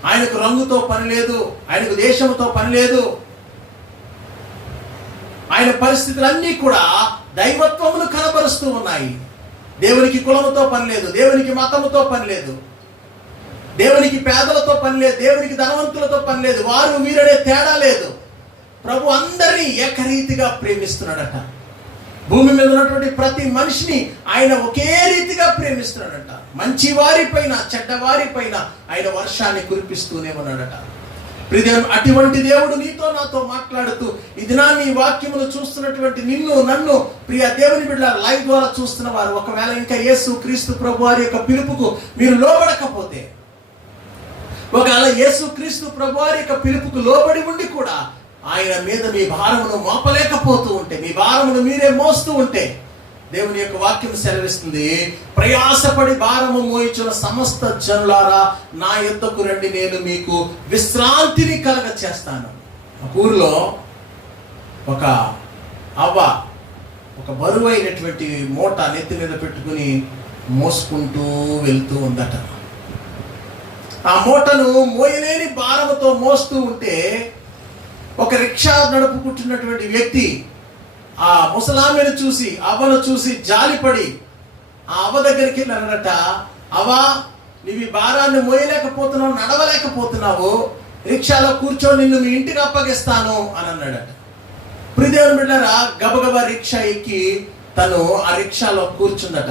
ఆయనకు రంగుతో పని లేదు, ఆయనకు దేశంతో పని లేదు. ఆయన పరిస్థితులన్నీ కూడా దైవత్వమును కనబరుస్తూ ఉన్నాయి. దేవునికి కులముతో పని లేదు, దేవునికి మతముతో పని లేదు, దేవునికి పేదలతో పని లేదు, దేవునికి ధనవంతులతో పని లేదు, వారు వీరనే తేడా లేదు. ప్రభు అందరినీ ఏకరీతిగా ప్రేమిస్తున్నాడట. భూమి మీద ఉన్నటువంటి ప్రతి మనిషిని ఆయన ఒకే రీతిగా ప్రేమిస్తున్నాడట. మంచి వారిపైన చెడ్డవారిపైన ఆయన వర్షాన్ని కురిపిస్తూనే ఉన్నాడట. ప్రియదేవుడు, అటువంటి దేవుడు నీతో నాతో మాట్లాడుతూ ఈ దినాన్ని ఈ వాక్యమును చూస్తున్నటువంటి నిన్ను నన్ను, ప్రియ దేవుని బిడ్డ లైవ్ ద్వారా చూస్తున్న వారు, ఒకవేళ ఇంకా యేసు క్రీస్తు ప్రభు వారి యొక్క పిలుపుకు మీరు లోబడకపోతే, ఒకవేళ యేసు క్రీస్తు ప్రభు వారి యొక్క పిలుపుకు లోబడి ఉండి కూడా ఆయన మీద మీ భారమును మోపలేకపోతూ ఉంటే, మీ భారమును మీరే మోస్తూ ఉంటే, దేవుని యొక్క వాక్యం సెలవిస్తుంది, ప్రయాసపడి భారము మోయించిన సమస్త జనులారా నా యొద్దకు రండి, నేను మీకు విశ్రాంతిని కలగ చేస్తాను. ఒక ఊరిలో ఒక అవ్వ ఒక బరువైనటువంటి మూట నెత్తి మీద పెట్టుకుని మోసుకుంటూ వెళ్తూ ఉందట. ఆ మూటను మోయలేని భారముతో మోస్తూ ఉంటే ఒక రిక్షా నడుపుకుంటున్నటువంటి వ్యక్తి ఆ ముసలామెను చూసి, అవ్వను చూసి జాలిపడి ఆ అవ్వ దగ్గరికి వెళ్ళాడట. అవ్వ, నీవు ఈ భారాన్ని మోయలేకపోతున్నావు, నడవలేకపోతున్నావు, రిక్షాలో కూర్చొని నిన్ను మీ ఇంటికి అప్పగిస్తాను అని అన్నాడట. ప్రియదేవుని బిడ్డలారా, గబగబా రిక్షా ఎక్కి తను ఆ రిక్షాలో కూర్చుందట.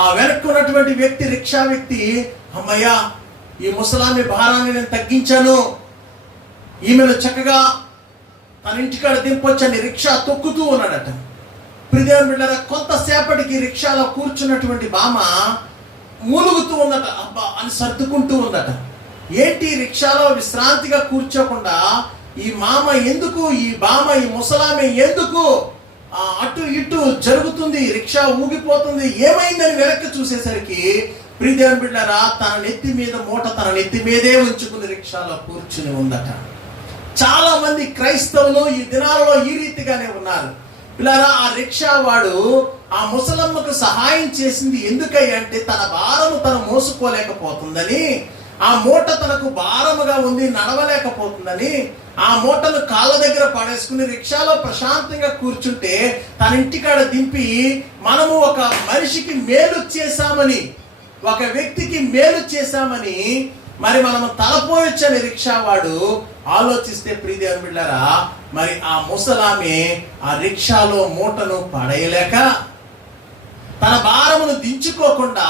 ఆ వెనక్కున్నటువంటి వ్యక్తి, రిక్షా వ్యక్తి, అమ్మయ్యా, ఈ ముసలామి భారాన్ని నేను తగ్గించాను, ఈమెను చక్కగా తన ఇంటికాడ దింపొచ్చని రిక్షా తొక్కుతూ ఉన్నాడట. ప్రియదేవుని బిడ్డలారా, కొంతసేపటికి రిక్షాలో కూర్చున్నటువంటి బామ మూలుగుతూ ఉందట. అబ్బా అని సర్దుకుంటూ ఉందట. ఏంటి, రిక్షాలో విశ్రాంతిగా కూర్చోకుండా ఈ మామ ఎందుకు, ఈ బామ, ఈ ముసలామె ఎందుకు అటు ఇటు జరుగుతుంది, రిక్షా ఊగిపోతుంది, ఏమైందని వెనక్కి చూసేసరికి ప్రియదేవుని బిడ్డలారా, తన నెత్తి మీద మూట తన నెత్తి మీదే ఉంచుకుని రిక్షాలో కూర్చుని ఉందట. చాలా మంది క్రైస్తవులు ఈ దినాలలో ఈ రీతిగానే ఉన్నారు. పిల్లరా, ఆ రిక్షా వాడు ఆ ముసలమ్మకు సహాయం చేసింది ఎందుకయ్యా అంటే, తన భారము తను మోసుకోలేకపోతుందని, ఆ మూట తనకు భారముగా ఉంది, నడవలేకపోతుందని, ఆ మూటను కాళ్ళ దగ్గర పడేసుకుని రిక్షాలో ప్రశాంతంగా కూర్చుంటే తన ఇంటికాడ దింపి మనము ఒక మనిషికి మేలు చేశామని, ఒక వ్యక్తికి మేలు చేశామని మరి మనము తలపోయొచ్చని రిక్షా వాడు ఆలోచిస్తే, ప్రియదేవుని బిడ్డలారా, మరి ఆ ముసలామె ఆ రిక్షాలో మూటను పడేయలేక తన భారమును దించుకోకుండా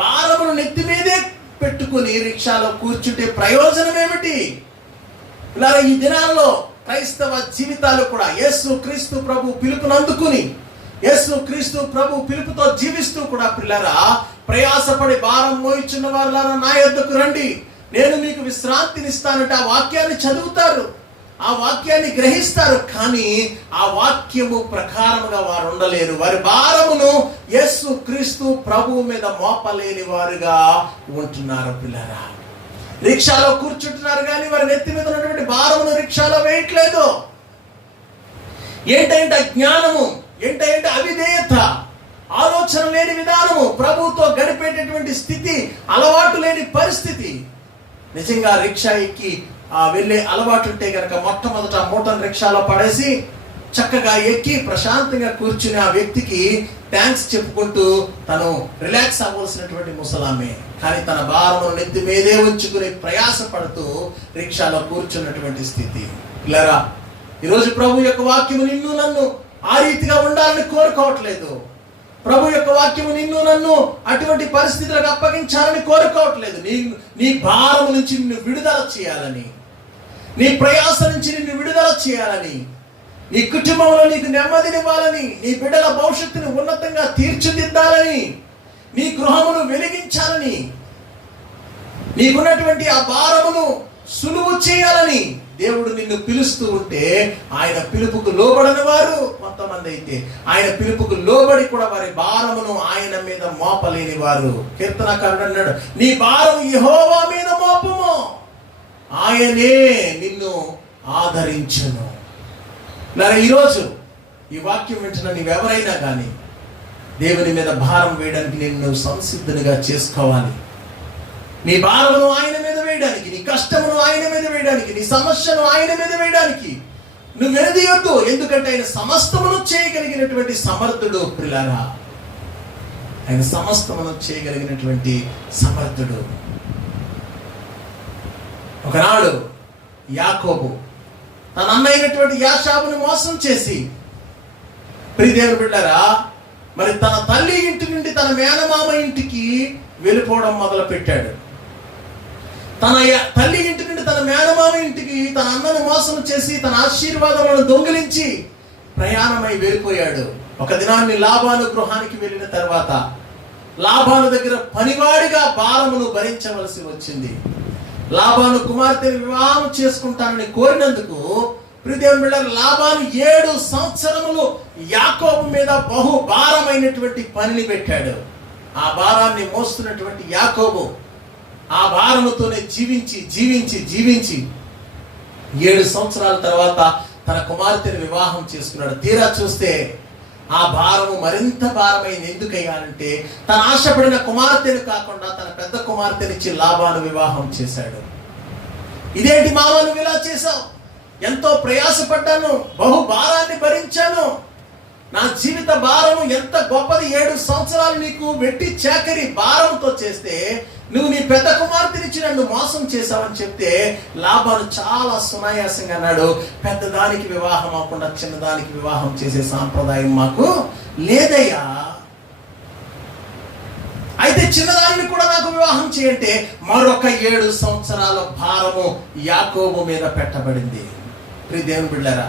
భారమును నెత్తి మీదే పెట్టుకుని రిక్షాలో కూర్చుంటే ప్రయోజనం ఏమిటి? ఇలా ఈ దినాల్లో క్రైస్తవ జీవితాలు కూడా యేసు క్రీస్తు ప్రభు పిలుపును అందుకుని, యేసు క్రీస్తు ప్రభు పిలుపుతో జీవిస్తూ కూడా పిల్లరా, ప్రయాసపడి భారం మోయిచున్న వారులారా నా యొద్దకు రండి, నేను మీకు విశ్రాంతిని ఇస్తానంటే ఆ వాక్యాన్ని చదువుతారు. ఆ వాక్యాన్ని గ్రహిస్తారు, కానీ ఆ వాక్యము ప్రకారముగా వారు ఉండలేరు. వారి భారమును యేసు క్రీస్తు ప్రభువు మీద మోపలేని వారుగా ఉంటున్నారు. పిల్లరా, రిక్షాలో కూర్చుంటున్నారు కానీ వారి నెత్తి మీద ఉన్నటువంటి భారమును రిక్షాలో వేయట్లేదు. ఏంటంటే అజ్ఞానము, ఏంటంటే అవిధేయత, ఆలోచన లేని విధానము, ప్రభువుతో గడిపేటటువంటి స్థితి, అలవాటు లేని పరిస్థితి. నిజంగా రిక్షా ఎక్కి వెళ్ళే అలవాటు ఉంటే కనుక మొట్టమొదట మూటను రిక్షాలో పడేసి చక్కగా ఎక్కి ప్రశాంతంగా కూర్చుని ఆ వ్యక్తికి థ్యాంక్స్ చెప్పుకుంటూ తను రిలాక్స్ అవ్వాల్సినటువంటి ముసలామే. కానీ తన భారమును నెత్తి మీదే ఉంచుకుని ప్రయాసపడుతూ రిక్షాలో కూర్చున్నటువంటి స్థితి. పిల్లరా, ఈరోజు ప్రభు యొక్క వాక్యము నిన్ను నన్ను ఆ రీతిగా ఉండాలని కోరుకోవట్లేదు. ప్రభు యొక్క వాక్యము నిన్ను నన్ను అటువంటి పరిస్థితులకు అప్పగించాలని కోరుకోవట్లేదు. నీ భారము నుంచి నిన్ను విడుదల చేయాలని, నీ ప్రయాస నుంచి నిన్ను విడుదల చేయాలని, నీ కుటుంబంలో నీకు నెమ్మదినివ్వాలని, నీ బిడ్డల భవిష్యత్తును ఉన్నతంగా తీర్చిదిద్దాలని, నీ గృహమును వెలిగించాలని, నీకున్నటువంటి ఆ భారమును సులువు చేయాలని దేవుడు నిన్ను పిలుస్తూ ఉంటే, ఆయన పిలుపుకు లోబడని వారు కొంతమంది అయితే ఆయన పిలుపుకు లోబడి కూడా వారి భారమును ఆయన మీద మోపలేని వారు. కీర్తనకారుడు అన్నాడు, నీ భారం యెహోవా మీద మోపము, ఆయనే నిన్ను ఆదరించును. ఈరోజు ఈ వాక్యం వింటున్న నీవెవరైనా కానీ దేవుని మీద భారం వేయడానికి నిన్ను సంసిద్ధునిగా చేసుకోవాలి. నీ భారమును ఆయన మీద వేయడానికి, నీ కష్టమును ఆయన మీద వేయడానికి, నీ సమస్యను ఆయన మీద వేయడానికి నువ్వు వెనదీయొద్దు. ఎందుకంటే ఆయన సమస్తమును చేయగలిగినటువంటి సమర్థుడు. ప్రియులారా, ఆయన సమస్తమును చేయగలిగినటువంటి సమర్థుడు. ఒకనాడు యాకోబు తన అన్నైనటువంటి యాషాబును మోసం చేసి, ప్రియదేవుని బిడ్డలారా, మరి తన తల్లి ఇంటి నుండి తన మేనమామ ఇంటికి వెళ్ళిపోవడం మొదలు పెట్టాడు. తన తల్లి ఇంటి నుండి తన మేనమామ ఇంటికి తన అన్నను మోసం చేసి తన ఆశీర్వాదాలను దొంగిలించి ప్రయాణమై వెళ్ళిపోయాడు. ఒక దినాన్ని లాబాను గృహానికి వెళ్ళిన తర్వాత లాబాను దగ్గర పనివాడిగా భారమును భరించవలసి వచ్చింది. లాబాను కుమార్తెను వివాహం చేసుకుంటానని కోరినందుకు ప్రియదేవుని బిడ్డలారా, లాబాను 7 సంవత్సరములు యాకోబు మీద బహు భారమైనటువంటి పనిని పెట్టాడు. ఆ భారాన్ని మోస్తున్నటువంటి యాకోబు ఆ భారముతోనే జీవించి జీవించి జీవించి 7 సంవత్సరాల తర్వాత తన కుమార్తెను వివాహం చేసుకున్నాడు. తీరా చూస్తే ఆ భారము మరింత భారమైంది. ఎందుకయ్యానంటే తన ఆశపడిన కుమార్తెను కాకుండా తన పెద్ద కుమార్తెనిచ్చి లాబాను వివాహం చేశాడు. ఇదేంటి మామ, నువ్వు ఇలా చేశావు? ఎంతో ప్రయాసపడ్డాను, బహు భారాన్ని భరించాను, నా జీవిత భారము ఎంత గొప్పది. 7 సంవత్సరాలు నీకు వెట్టి చాకరీ భారంతో చేస్తే నువ్వు నీ పెద్ద కుమార్తెనిచ్చి నన్ను మోసం చేశావని చెప్తే లాబాను చాలా సునాయాసంగా అన్నాడు, పెద్దదానికి వివాహం అవ్వకుండా చిన్నదానికి వివాహం చేసే సాంప్రదాయం మాకు లేదయ్యా. అయితే చిన్నదానిని కూడా నాకు వివాహం చేయంటే మరొక 7 సంవత్సరాల భారము యాకోబు మీద పెట్టబడింది. ప్రియదేవుని బిడ్డలారా,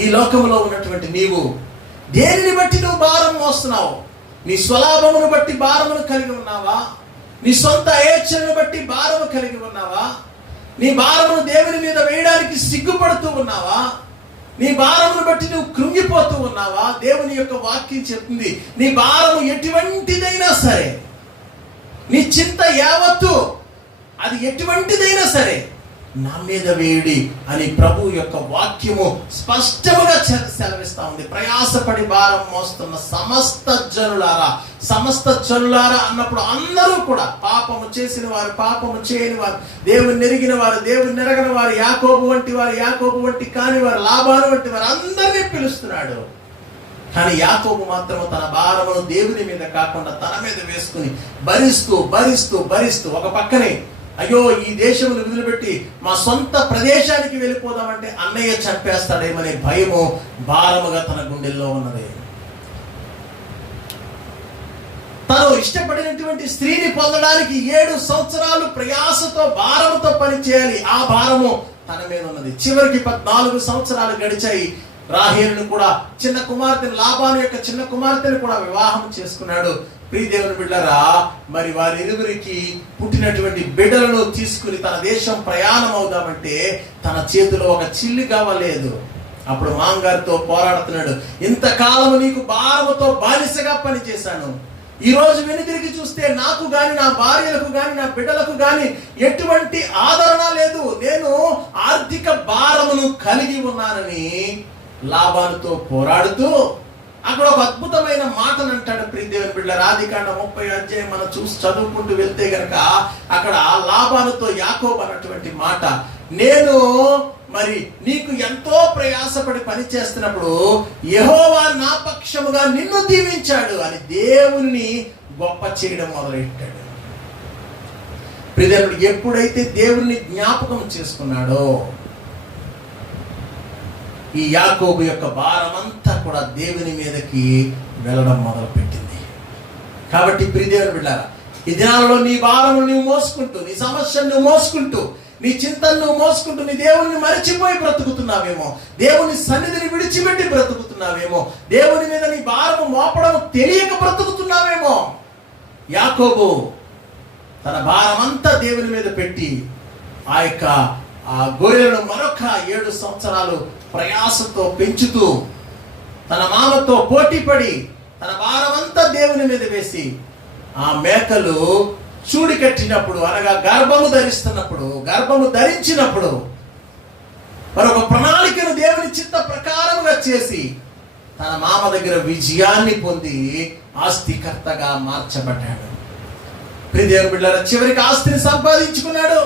ఈ లోకంలో ఉన్నటువంటి నీవు దేనిని బట్టి నువ్వు భారం మోస్తున్నావు? నీ స్వలాభమును బట్టి భారమును కలిగి ఉన్నావా? నీ సొంత ఏచ్ఛను బట్టి భారము కలిగి ఉన్నావా? నీ భారమును దేవుని మీద వేయడానికి సిగ్గుపడుతూ ఉన్నావా? నీ భారమును బట్టి నువ్వు కృంగిపోతూ ఉన్నావా? దేవుని యొక్క వాక్యం చెప్తుంది, నీ భారము ఎటువంటిదైనా సరే, నీ చింత యావత్తు అది ఎటువంటిదైనా సరే నా మీద వేయుడి అని ప్రభు యొక్క వాక్యము స్పష్టముగా సెలవిస్తా ఉంది. ప్రయాసపడి భారం మోస్తున్న సమస్త జనులారా అన్నప్పుడు అందరూ కూడా పాపము చేసిన వారు, పాపము చేయని వారు, దేవుని నెరిగిన వారు, దేవుని నెరగని వారు, యాకోబు వంటి వారు, యాకోబు వంటి కాని వారు, లాబాను వంటి వారు అందరినీ పిలుస్తున్నాడు. కానీ యాకోబు మాత్రం తన భారమును దేవుని మీద కాకుండా తన మీద వేసుకుని భరిస్తూ ఒక పక్కనే అయ్యో ఈ దేశమును వదిలిపెట్టి మా సొంత ప్రదేశానికి వెళ్ళిపోదామంటే అన్నయ్య చంపేస్తాడేమనే భయము భారముగా తన గుండెల్లో ఉన్నది. తను ఇష్టపడినటువంటి స్త్రీని పొందడానికి 7 సంవత్సరాలు ప్రయాసతో భారముతో పని చేయాలి. ఆ భారము తన మీద ఉన్నది. చివరికి 14 సంవత్సరాలు గడిచాయి. రాహేలును కూడా చిన్న కుమార్తెను, లాబాను యొక్క చిన్న కుమార్తెను కూడా వివాహం చేసుకున్నాడు. ప్రియ దేవుని బిడ్డలారా, మరి వారి ఇరువురికి పుట్టినటువంటి బిడ్డలను తీసుకుని తన దేశం ప్రయాణం అవుదామంటే తన చేతిలో ఒక చిల్లి కావలేదు. అప్పుడు మాంగారితో పోరాడుతున్నాడు. ఇంతకాలం నీకు భారముతో బానిసగా పనిచేశాను, ఈ రోజు వెనుదిరిగి చూస్తే నాకు గాని, నా భార్యలకు గాని, నా బిడ్డలకు గాని ఎటువంటి ఆదరణ లేదు, నేను ఆర్థిక భారమును కలిగి ఉన్నానని లాబానుతో పోరాడుతూ అక్కడ ఒక అద్భుతమైన మాటను అంటాడు. ప్రియ దేవుని బిడ్డలారా, ఆదికాండం 30 అధ్యాయం మనం చదువుకుంటూ వెళ్తే గనక అక్కడ లాబానుతో యాకోబు అన్నటువంటి మాట, నేను మరి నీకు ఎంతో ప్రయాసపడి పని చేస్తున్నప్పుడు యెహోవా నా పక్షముగా నిన్ను దీవించాడు అని దేవుని గొప్ప చేయడం మొదలెట్టాడు. ప్రియదేవుడు ఎప్పుడైతే దేవుని జ్ఞాపకం చేసుకున్నాడో ఈ యాకోబు యొక్క భారమంతా కూడా దేవుని మీదకి వెళ్ళడం మొదలుపెట్టింది. కాబట్టి ప్రియదేవుని బిడ్డలారా, ఈ దినాలలో నీ భారము నువ్వు మోసుకుంటూ, నీ సమస్యను నువ్వు మోసుకుంటూ, నీ చింతను నువ్వు మోసుకుంటూ నీ దేవుణ్ణి మరచిపోయి బ్రతుకుతున్నావేమో, దేవుని సన్నిధిని విడిచిపెట్టి బ్రతుకుతున్నావేమో, దేవుని మీద నీ భారము మోపడం తెలియక బ్రతుకుతున్నావేమో. యాకోబు తన భారమంతా దేవుని మీద పెట్టి ఆ గొర్రెలను మరొక 7 సంవత్సరాలు ప్రయాసంతో పెంచుతూ తన మామతో పోటీపడి తన భారమంతా దేవుని మీద వేసి ఆ మేకలు చూడి కట్టినప్పుడు, అనగా గర్భము ధరించినప్పుడు మరొక ప్రణాళికను దేవుని చిత్త ప్రకారముగా చేసి తన మామ దగ్గర విజయాన్ని పొంది ఆస్తికర్తగా మార్చబడ్డాడు. ప్రియ దేవుని బిడ్డలారా, చివరికి ఆస్తిని సంపాదించుకున్నాడు.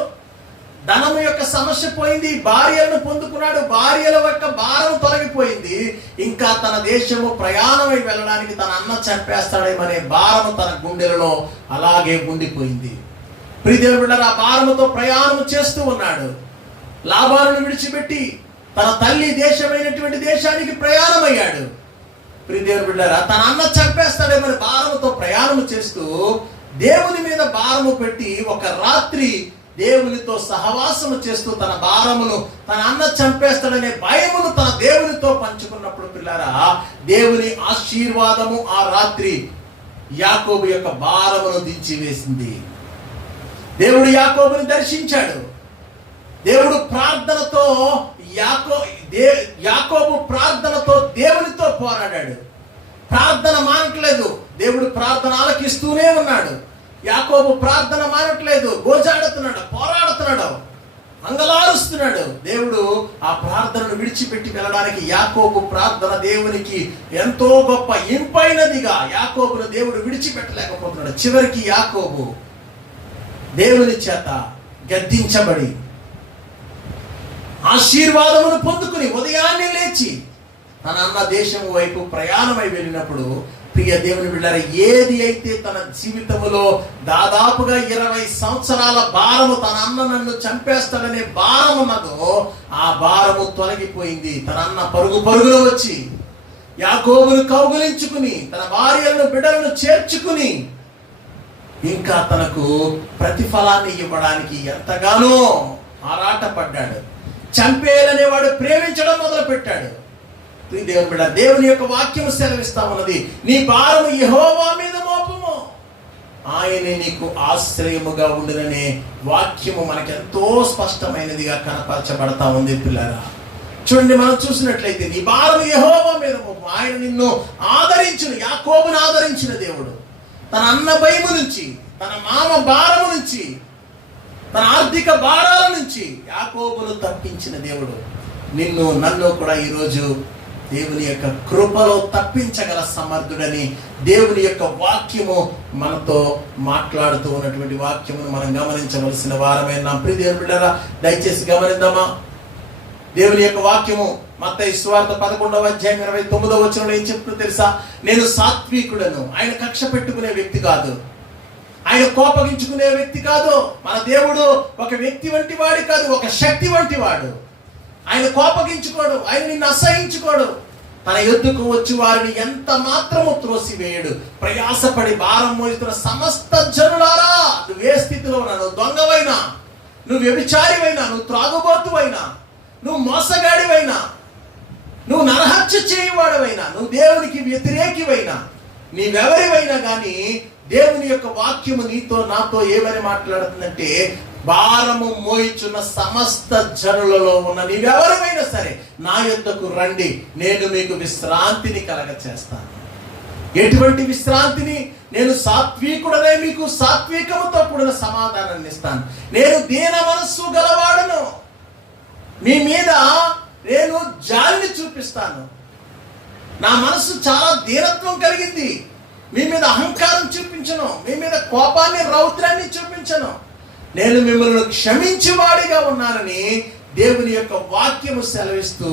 ధనము యొక్క సమస్య పోయింది, భార్యలను పొందుకున్నాడు, భార్యల యొక్క భారం తొలగిపోయింది. ఇంకా తన దేశము ప్రయాణమై వెళ్ళడానికి తన అన్న చంపేస్తాడేమనే భారము తన గుండెలలో అలాగే ఉండిపోయింది. ప్రియదేవుని బిడ్డలారా, ఆ భారముతో ప్రయాణం చేస్తూ ఉన్నాడు. లాబానును విడిచిపెట్టి తన తల్లి దేశమైనటువంటి దేశానికి ప్రయాణమయ్యాడు. ప్రియదేవుని బిడ్డలారా, తన అన్న చంపేస్తాడేమని భారముతో ప్రయాణం చేస్తూ దేవుని మీద భారము పెట్టి ఒక రాత్రి దేవునితో సహవాసము చేస్తూ తన భారమును తన అన్న చంపేస్తాడనే భయమును తన దేవునితో పంచుకున్నప్పుడు పిల్లారా, దేవుని ఆశీర్వాదము ఆ రాత్రి యాకోబు యొక్క భారమును దించివేసింది. దేవుడు యాకోబుని దర్శించాడు. దేవుడు ప్రార్థనతో యాకోబు ప్రార్థనతో దేవునితో పోరాడాడు. ప్రార్థన మానట్లేదు, దేవుడు ప్రార్థన ఆలకిస్తూనే ఉన్నాడు. యాకోబు ప్రార్థన మానట్లేదు, గోజాడుతున్నాడు, పోరాడుతున్నాడు, అంగలారుస్తున్నాడు. దేవుడు ఆ ప్రార్థనను విడిచిపెట్టి వెళ్ళడానికి యాకోబు ప్రార్థన దేవునికి ఎంతో గొప్ప ఇంపైనదిగా యాకోబును దేవుడు విడిచిపెట్టలేకపోతున్నాడు. చివరికి యాకోబు దేవుని చేత గద్దించబడి ఆశీర్వాదమును పొందుకుని ఉదయాన్నే లేచి తన అన్న దేశం వైపు ప్రయాణమై వెళ్ళినప్పుడు, ప్రియ దేవుని బిడ్డలారా, ఏది అయితే తన జీవితంలో దాదాపుగా 20 సంవత్సరాల భారము తన అన్న నన్ను చంపేస్తాడనే భారం ఉన్నదో ఆ భారము తొలగిపోయింది. తన అన్న పరుగున వచ్చి యాకోబును కౌగిలించుకుని తన భార్యలను బిడ్డలను చేర్చుకుని ఇంకా తనకు ప్రతిఫలాన్ని ఇవ్వడానికి ఎంతగానో ఆరాటపడ్డాడు. చంపేయాలనేవాడు ప్రేమించడం మొదలు పెట్టాడు. దేవుని బిడ్డ, దేవుని యొక్క వాక్యము సెలవిస్తా ఉన్నది, నీ భారము యెహోవా మీద మోపము, ఆయనే నీకు ఆశ్రయముగా ఉండుననే వాక్యము మనకెంతో స్పష్టమైనదిగా కనపరచబడతా ఉంది. పిల్లరా చూడండి, మనం చూసినట్లయితే నీ భారము యెహోవా మీద మోపము, ఆయన నిన్ను ఆదరించును. యాకోబును ఆదరించిన దేవుడు తన అన్న భయము నుంచి, తన మామ భారము నుంచి, తన ఆర్థిక భారాల నుంచి యాకోబును తప్పించిన దేవుడు నిన్ను నన్ను కూడా ఈరోజు దేవుని యొక్క కృపలో తప్పించగల సమర్థుడని దేవుని యొక్క వాక్యము మనతో మాట్లాడుతూ ఉన్నటువంటి వాక్యమును మనం గమనించవలసిన వారమైన ప్రియ దేవుని బిడ్డలారా, దయచేసి గమనిద్దామా. దేవుని యొక్క వాక్యము మత్తయి సువార్త 11వ అధ్యాయం 29వ వచనంలో ఏం చెప్తుందో తెలుసా? నేను సాత్వికుడను. ఆయన కక్ష పెట్టుకునే వ్యక్తి కాదు, ఆయన కోపగించుకునే వ్యక్తి కాదు. మన దేవుడు ఒక వ్యక్తి వంటి వాడు కాదు, ఒక శక్తి వంటి వాడు. ఆయన కోపగించుకోడు, ఆయన నిన్ను అసహించుకోడు. తన యొద్దకు వచ్చి వారిని ఎంత మాత్రము త్రోసివేయడు. ప్రయాసపడి భారం మోస్తున్న సమస్త జనులారా, నువ్వు ఏ స్థితిలో ఉన్నా, నువ్వు దొంగవైనా, నువ్వు వ్యభిచారివైనా, నువ్వు త్రాగుబోతువైనా, నువ్వు మోసగాడివైనా, నువ్వు నరహత్య చేయవాడవైనా, నువ్వు దేవునికి వ్యతిరేకివైనా, నీవెవరివైనా కానీ దేవుని యొక్క వాక్యము నీతో నాతో ఏమని మాట్లాడుతుందంటే, భారము మోయిచున్న సమస్త జనులలో ఉన్న నీవెవరివైనా సరే నా యొద్దకు రండి, నేను మీకు విశ్రాంతిని కలగ చేస్తాను. ఎటువంటి విశ్రాంతిని? నేను సాత్వికుడనే మీకు సాత్వికముతో కూడిన సమాధానాన్ని ఇస్తాను. నేను దీన మనస్సు గలవాడను, మీ మీద నేను జాలిని చూపిస్తాను. నా మనస్సు చాలా దీనత్వం కలిగింది. మీ మీద అహంకారం చూపించను, మీ మీద కోపాన్ని రౌద్రాన్ని చూపించను. నేను మిమ్మల్ని క్షమించేవాడిగా ఉన్నానని దేవుని యొక్క వాక్యము సెలవిస్తూ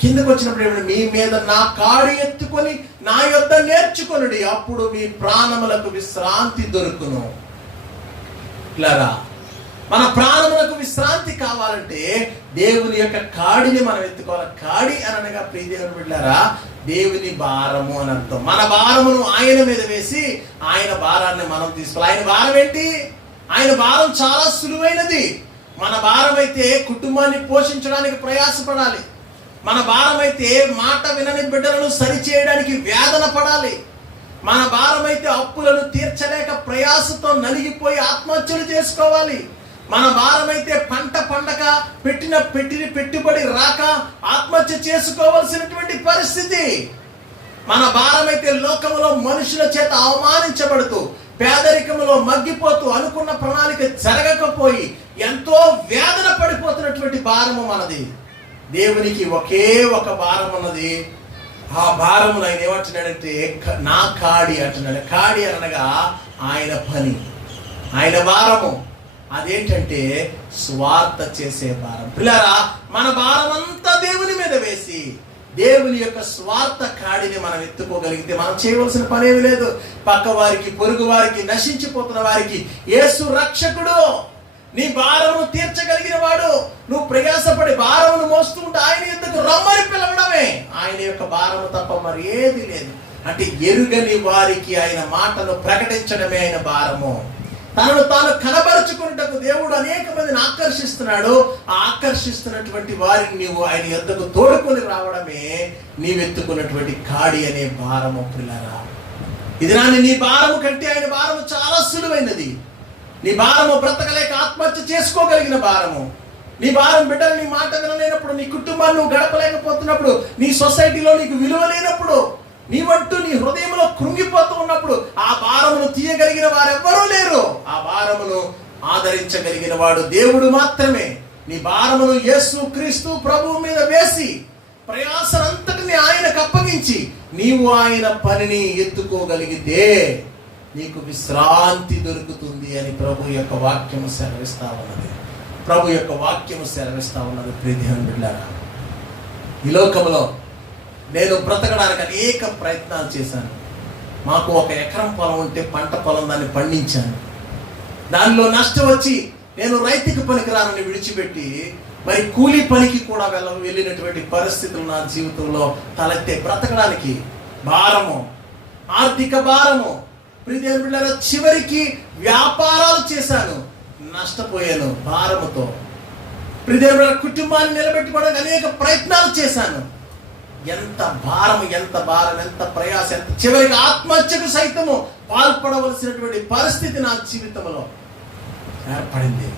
కిందకు వచ్చినప్పుడు మీ మీద నా కాడి ఎత్తుకొని నా యొద్ద నేర్చుకొనుడి, అప్పుడు మీ ప్రాణములకు విశ్రాంతి దొరుకును. ఇలారా మన ప్రాణములకు విశ్రాంతి కావాలంటే దేవుని యొక్క కాడిని మనం ఎత్తుకోవాలి. కాడి అనగా ప్రియదేవుని బిడ్డలారా, దేవుని భారము అని అర్థం. మన భారమును ఆయన మీద వేసి ఆయన భారాన్ని మనం తీసుకోవాలి. ఆయన భారం ఏంటి? ఆయన భారం చాలా సులువైనది. మన భారం అయితే కుటుంబాన్ని పోషించడానికి ప్రయాసపడాలి. మన భారం అయితే మాట వినని బిడ్డలను సరిచేయడానికి వేదన పడాలి. మన భారం అయితే అప్పులను తీర్చలేక ప్రయాసతో నలిగిపోయి ఆత్మహత్యలు చేసుకోవాలి. మన భారం అయితే పంట పండక పెట్టిన పెట్టుబడి రాక ఆత్మహత్య చేసుకోవాల్సినటువంటి పరిస్థితి. మన భారం అయితే లోకములో మనుషుల చేత అవమానించబడుతూ పేదరికములో మగ్గిపోతూ అనుకున్న ప్రణాళిక జరగకపోయి ఎంతో వేదన పడిపోతున్నటువంటి భారము మనది. దేవునికి ఒకే ఒక భారం ఉన్నది. ఆ భారమును ఆయన ఏమంటున్నాడంటే నా కాడి అంటున్నాడు. కాడి అనగా ఆయన పని, ఆయన భారము. అదేంటంటే స్వార్థ చేసే భారం. పిల్లరా, మన భారం అంతా దేవుని మీద వేసి దేవుని యొక్క స్వార్థ కాడిని మనం ఎత్తుకోగలిగితే మనం చేయవలసిన పనేమి లేదు. పక్క వారికి, పొరుగు వారికి, నశించిపోతున్న వారికి యేసు రక్షకుడు, నీ భారము తీర్చగలిగిన వాడు. నువ్వు ప్రయాసపడి భారమును మోస్తూ ఉంటే ఆయన ఎందుకు రమ్మని పిలవడమే. ఆయన యొక్క భారము తప్ప మరి ఏది లేదు. అంటే ఎరుగని వారికి ఆయన మాటను ప్రకటించడమే ఆయన భారము. తనను తాను కనబరుచుకున్నటకు దేవుడు అనేక మందిని ఆకర్షిస్తున్నాడు. ఆ ఆకర్షిస్తున్నటువంటి వారిని నీవు ఆయన యొద్దకు తోడుకొని రావడమే నీవెత్తుకున్నటువంటి కాడి అనే భారము. పిల్లరా, ఇది నాని నీ భారము కంటే ఆయన భారము చాలా సులువైనది. నీ భారము బ్రతకలేక ఆత్మహత్య చేసుకోగలిగిన భారము. నీ భారం బిడ్డలు నీ మాట వినలేనప్పుడు, నీ కుటుంబాన్ని నువ్వు గడపలేకపోతున్నప్పుడు, నీ సొసైటీలో నీకు విలువ లేనప్పుడు, నీవంటూ నీ హృదయంలో కృంగిపోతూ ఉన్నప్పుడు ఆ భారమును తీయగలిగిన వారెవ్వరూ లేరు. ఆ భారమును ఆదరించగలిగిన వాడు దేవుడు మాత్రమే. నీ భారమును యేసు క్రీస్తు ప్రభువు మీద వేసి ప్రయాసనంతటిని ఆయనకు అప్పగించి నీవు ఆయన పనిని ఎత్తుకోగలిగితే నీకు విశ్రాంతి దొరుకుతుంది అని ప్రభు యొక్క వాక్యము సెలవిస్తా ఉన్నది. ప్రభు యొక్క వాక్యము సెలవిస్తా ఉన్నది. ప్రియదేవుని బిడ్డలారా, ఈ లోకంలో నేను బ్రతకడానికి అనేక ప్రయత్నాలు చేశాను. మాకు 1 ఎకరం పొలం ఉంటే పంట పొలం దాన్ని పండించాను. దానిలో నష్టం వచ్చి నేను రైతుకి పనికిరానని విడిచిపెట్టి మరి కూలీ పనికి కూడా వెళ్ళినటువంటి పరిస్థితులు నా జీవితంలో తలెత్తే. బ్రతకడానికి భారము, ఆర్థిక భారము. ప్రియదేవుని బిడ్డలారా, చివరికి వ్యాపారాలు చేశాను, నష్టపోయాను భారముతో. ప్రియదేవుని బిడ్డలారా, కుటుంబాన్ని నిలబెట్టుకోవడానికి అనేక ప్రయత్నాలు చేశాను. ఎంత భారం, ఎంత భారం, ఎంత ప్రయాస, ఎంత చివరికి ఆత్మహత్యకు సైతము పాల్పడవలసినటువంటి పరిస్థితి నా జీవితంలో ఏర్పడింది.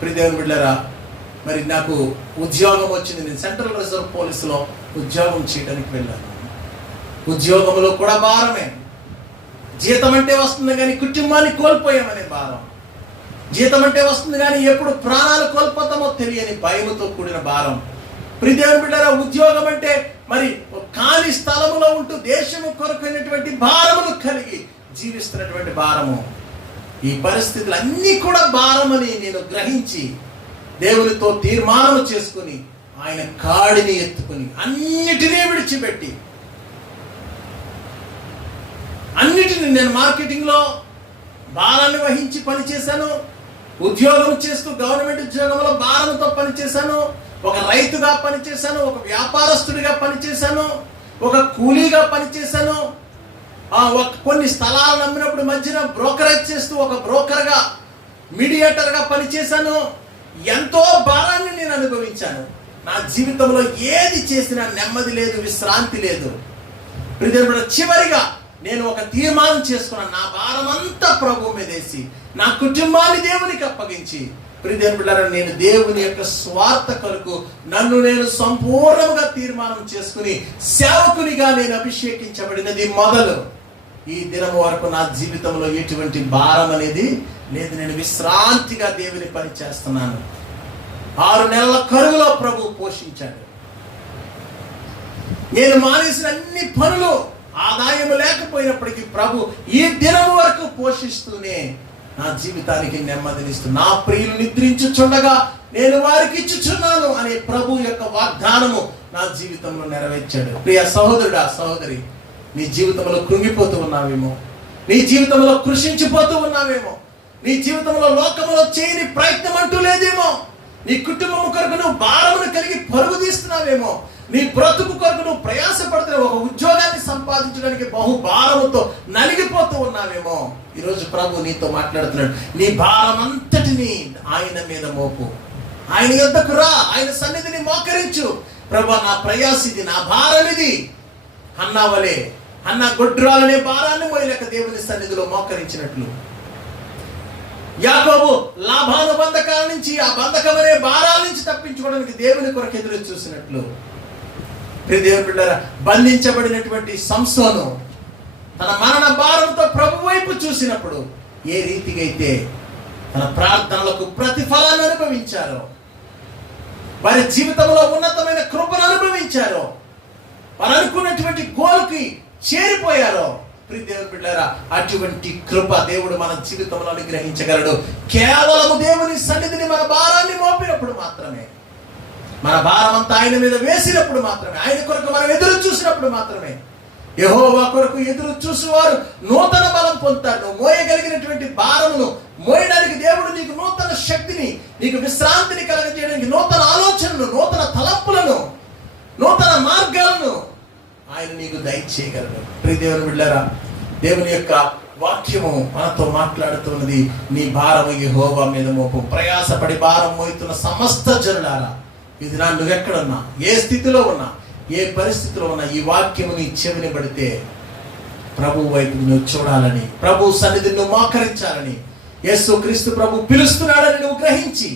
ప్రియదేవుని బిడ్డలారా, మరి నాకు ఉద్యోగం వచ్చింది. నేను సెంట్రల్ రిజర్వ్ పోలీసులో ఉద్యోగం చేయడానికి వెళ్ళాను. ఉద్యోగంలో కూడా భారమే. జీతం అంటే వస్తుంది కానీ కుటుంబాన్ని కోల్పోయామనే భారం. జీతం అంటే వస్తుంది కానీ ఎప్పుడు ప్రాణాలు కోల్పోతామో తెలియని భయముతో కూడిన భారం. ప్రియదేవుని బిడ్డలారా, ఉద్యోగం అంటే మరి ఖాళీ స్థలములో ఉంటూ దేశము కొరకైనటువంటి భారమును కలిగి జీవిస్తున్నటువంటి భారము. ఈ పరిస్థితులు అన్నీ కూడా భారమని నేను గ్రహించి దేవునితో తీర్మానం చేసుకుని ఆయన కాడిని ఎత్తుకుని అన్నిటినీ విడిచిపెట్టి, అన్నిటిని నేను మార్కెటింగ్లో భారాన్ని వహించి పనిచేశాను. ఉద్యోగం చేస్తూ గవర్నమెంట్ ఉద్యోగంలో భారంతో పనిచేశాను. ఒక రైతుగా పనిచేశాను, ఒక వ్యాపారస్తుడిగా పనిచేశాను, ఒక కూలీగా పనిచేశాను. కొన్ని స్థలాలు అమ్మినప్పుడు మధ్యన బ్రోకరేజ్ చేస్తూ ఒక బ్రోకర్గా, మీడియేటర్గా పనిచేశాను. ఎంతో భారాన్ని నేను అనుభవించాను. నా జీవితంలో ఏది చేసినా నెమ్మది లేదు, విశ్రాంతి లేదు. చివరిగా నేను ఒక తీర్మానం చేసుకున్నాను, నా భారం అంతా ప్రభు మీదేసి నా కుటుంబాన్ని దేవునికి అప్పగించి, ప్రియదేవుని బిడ్డలారా, నేను దేవుని యొక్క స్వార్థ కొరకు నన్ను నేను సంపూర్ణంగా తీర్మానం చేసుకుని సేవకునిగా నేను అభిషేకించబడినది మొదలు ఈ దినం వరకు నా జీవితంలో ఎటువంటి భారం అనేది లేదు. నేను విశ్రాంతిగా దేవుని పని చేస్తున్నాను. 6 నెలల కరువులో ప్రభు పోషించాడు. నేను మానేసిన అన్ని పనులు ఆదాయం లేకపోయినప్పటికీ ప్రభు ఈ దినం వరకు పోషిస్తూనే నా జీవితానికి నెమ్మదినిస్తూ, నా ప్రియులు నిద్రించుచుండగా నేను వారికి ఇచ్చుచున్నాను అనే ప్రభు యొక్క వాగ్దానము నా జీవితంలో నెరవేర్చాడు. ప్రియ సహోదరుడా, సహోదరి, నీ జీవితంలో కృంగిపోతూ ఉన్నావేమో, నీ జీవితంలో కృషించిపోతూ ఉన్నావేమో, నీ జీవితంలో లోకంలో చేయని ప్రయత్నం అంటూ లేదేమో, నీ కుటుంబం కొరకు నువ్వు భారమును కలిగి పరుగు తీస్తున్నావేమో, నీ బ్రతుకు కొరకు నువ్వు ప్రయాసపడుతున్న ఒక ఉద్యోగాన్ని సంపాదించడానికి బహు భారముతో నలిగిపోతూ ఉన్నావేమో, ఈరోజు ప్రభు నీతో మాట్లాడుతున్నాడు. నీ భారం అంతటిని ఆయన మీద మోపు, ఆయన యొద్దకు రా, ఆయన సన్నిధిని మోకరించు. ప్రభు, నా ప్రయాస ఇది, నా భారం ఇది. హన్నావలే, హన్నా గొడ్రాలనే భారాన్ని మోయలేక దేవుని సన్నిధిలో మోకరించినట్లు, యాకోబు లాభాను బంధకాల నుంచి, ఆ బంధకం అనే భారాల నుంచి తప్పించుకోవడానికి దేవుని కొరకు ఎదురు చూసినట్లు, దేవుని బిడ్డలారా, బంధించబడినటువంటి సంసోను తన మరణ భారంతో ప్రభు వైపు చూసినప్పుడు ఏ రీతిగా అయితే తన ప్రార్థనలకు ప్రతిఫలాన్ని అనుభవించారో, వారి జీవితంలో ఉన్నతమైన కృపను అనుభవించారో, వారు అనుకున్నటువంటి గోల్కి చేరిపోయారో, దేవుని బిడ్డలారా, అటువంటి కృప దేవుడు మన జీవితంలో అనుగ్రహించగలడు. కేవలము దేవుని సన్నిధిని మన భారాన్ని మోపినప్పుడు మాత్రమే, మన భారం అంతా ఆయన మీద వేసినప్పుడు మాత్రమే, ఆయన కొరకు మనం ఎదురు చూసినప్పుడు మాత్రమే. యెహోవా కొరకు ఎదురు చూసేవారు నూతన బలం పొందుతారు. నువ్వు మోయగలిగినటువంటి భారమును మోయడానికి దేవుడు నీకు నూతన శక్తిని, నీకు విశ్రాంతిని కలగజేయడానికి నూతన ఆలోచనలు, నూతన తలంపులను, నూతన మార్గాలను ఆయన నీకు దయచేయగలడు. దేవుని బిడ్డలారా, దేవుని యొక్క వాక్యము మనతో మాట్లాడుతున్నది. నీ భారము యెహోవా మీద మోపు. ప్రయాసపడి భారం మోయుతున్న సమస్త జనులారా, ఇది నా నువ్వెక్కడున్నా, ఏ స్థితిలో ఉన్నా, ఏ పరిస్థితిలో ఉన్నా, ఈ వాక్యము నీ చెవిని పడితే ప్రభు వైపు నువ్వు చూడాలని, ప్రభు సన్నిధిని నువ్వు మోకరించాలని, యేసు క్రీస్తు ప్రభు పిలుస్తున్నాడని నువ్వు గ్రహించి,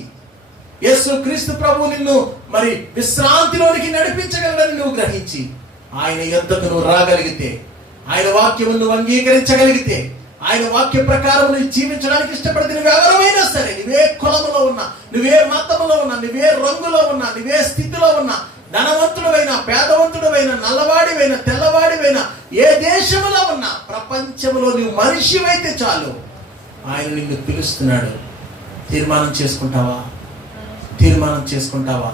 యేసు క్రీస్తు ప్రభు నిన్ను మరి విశ్రాంతిలోనికి నడిపించగలడని నువ్వు గ్రహించి, ఆయన యొద్దకు నువ్వు రాగలిగితే, ఆయన వాక్యము నువ్వు అంగీకరించగలిగితే, ఆయన వాక్య ప్రకారం నువ్వు జీవించడానికి ఇష్టపడితే, నువ్వు ఎవరైనా సరే, నువ్వే కులములో ఉన్నా, నువ్వే మతములో ఉన్నా, నువ్వే రంగులో ఉన్నా, నువ్వే స్థితిలో ఉన్నా, ధనవంతుడవైనా, పేదవంతుడవైనా, నల్లవాడివైనా, తెల్లవాడివైనా, ఏ దేశంలో ఉన్నా, ప్రపంచంలో నువ్వు మనిషివైతే చాలు, ఆయన నిన్ను పిలుస్తున్నాడు. తీర్మానం చేసుకుంటావా? తీర్మానం చేసుకుంటావా?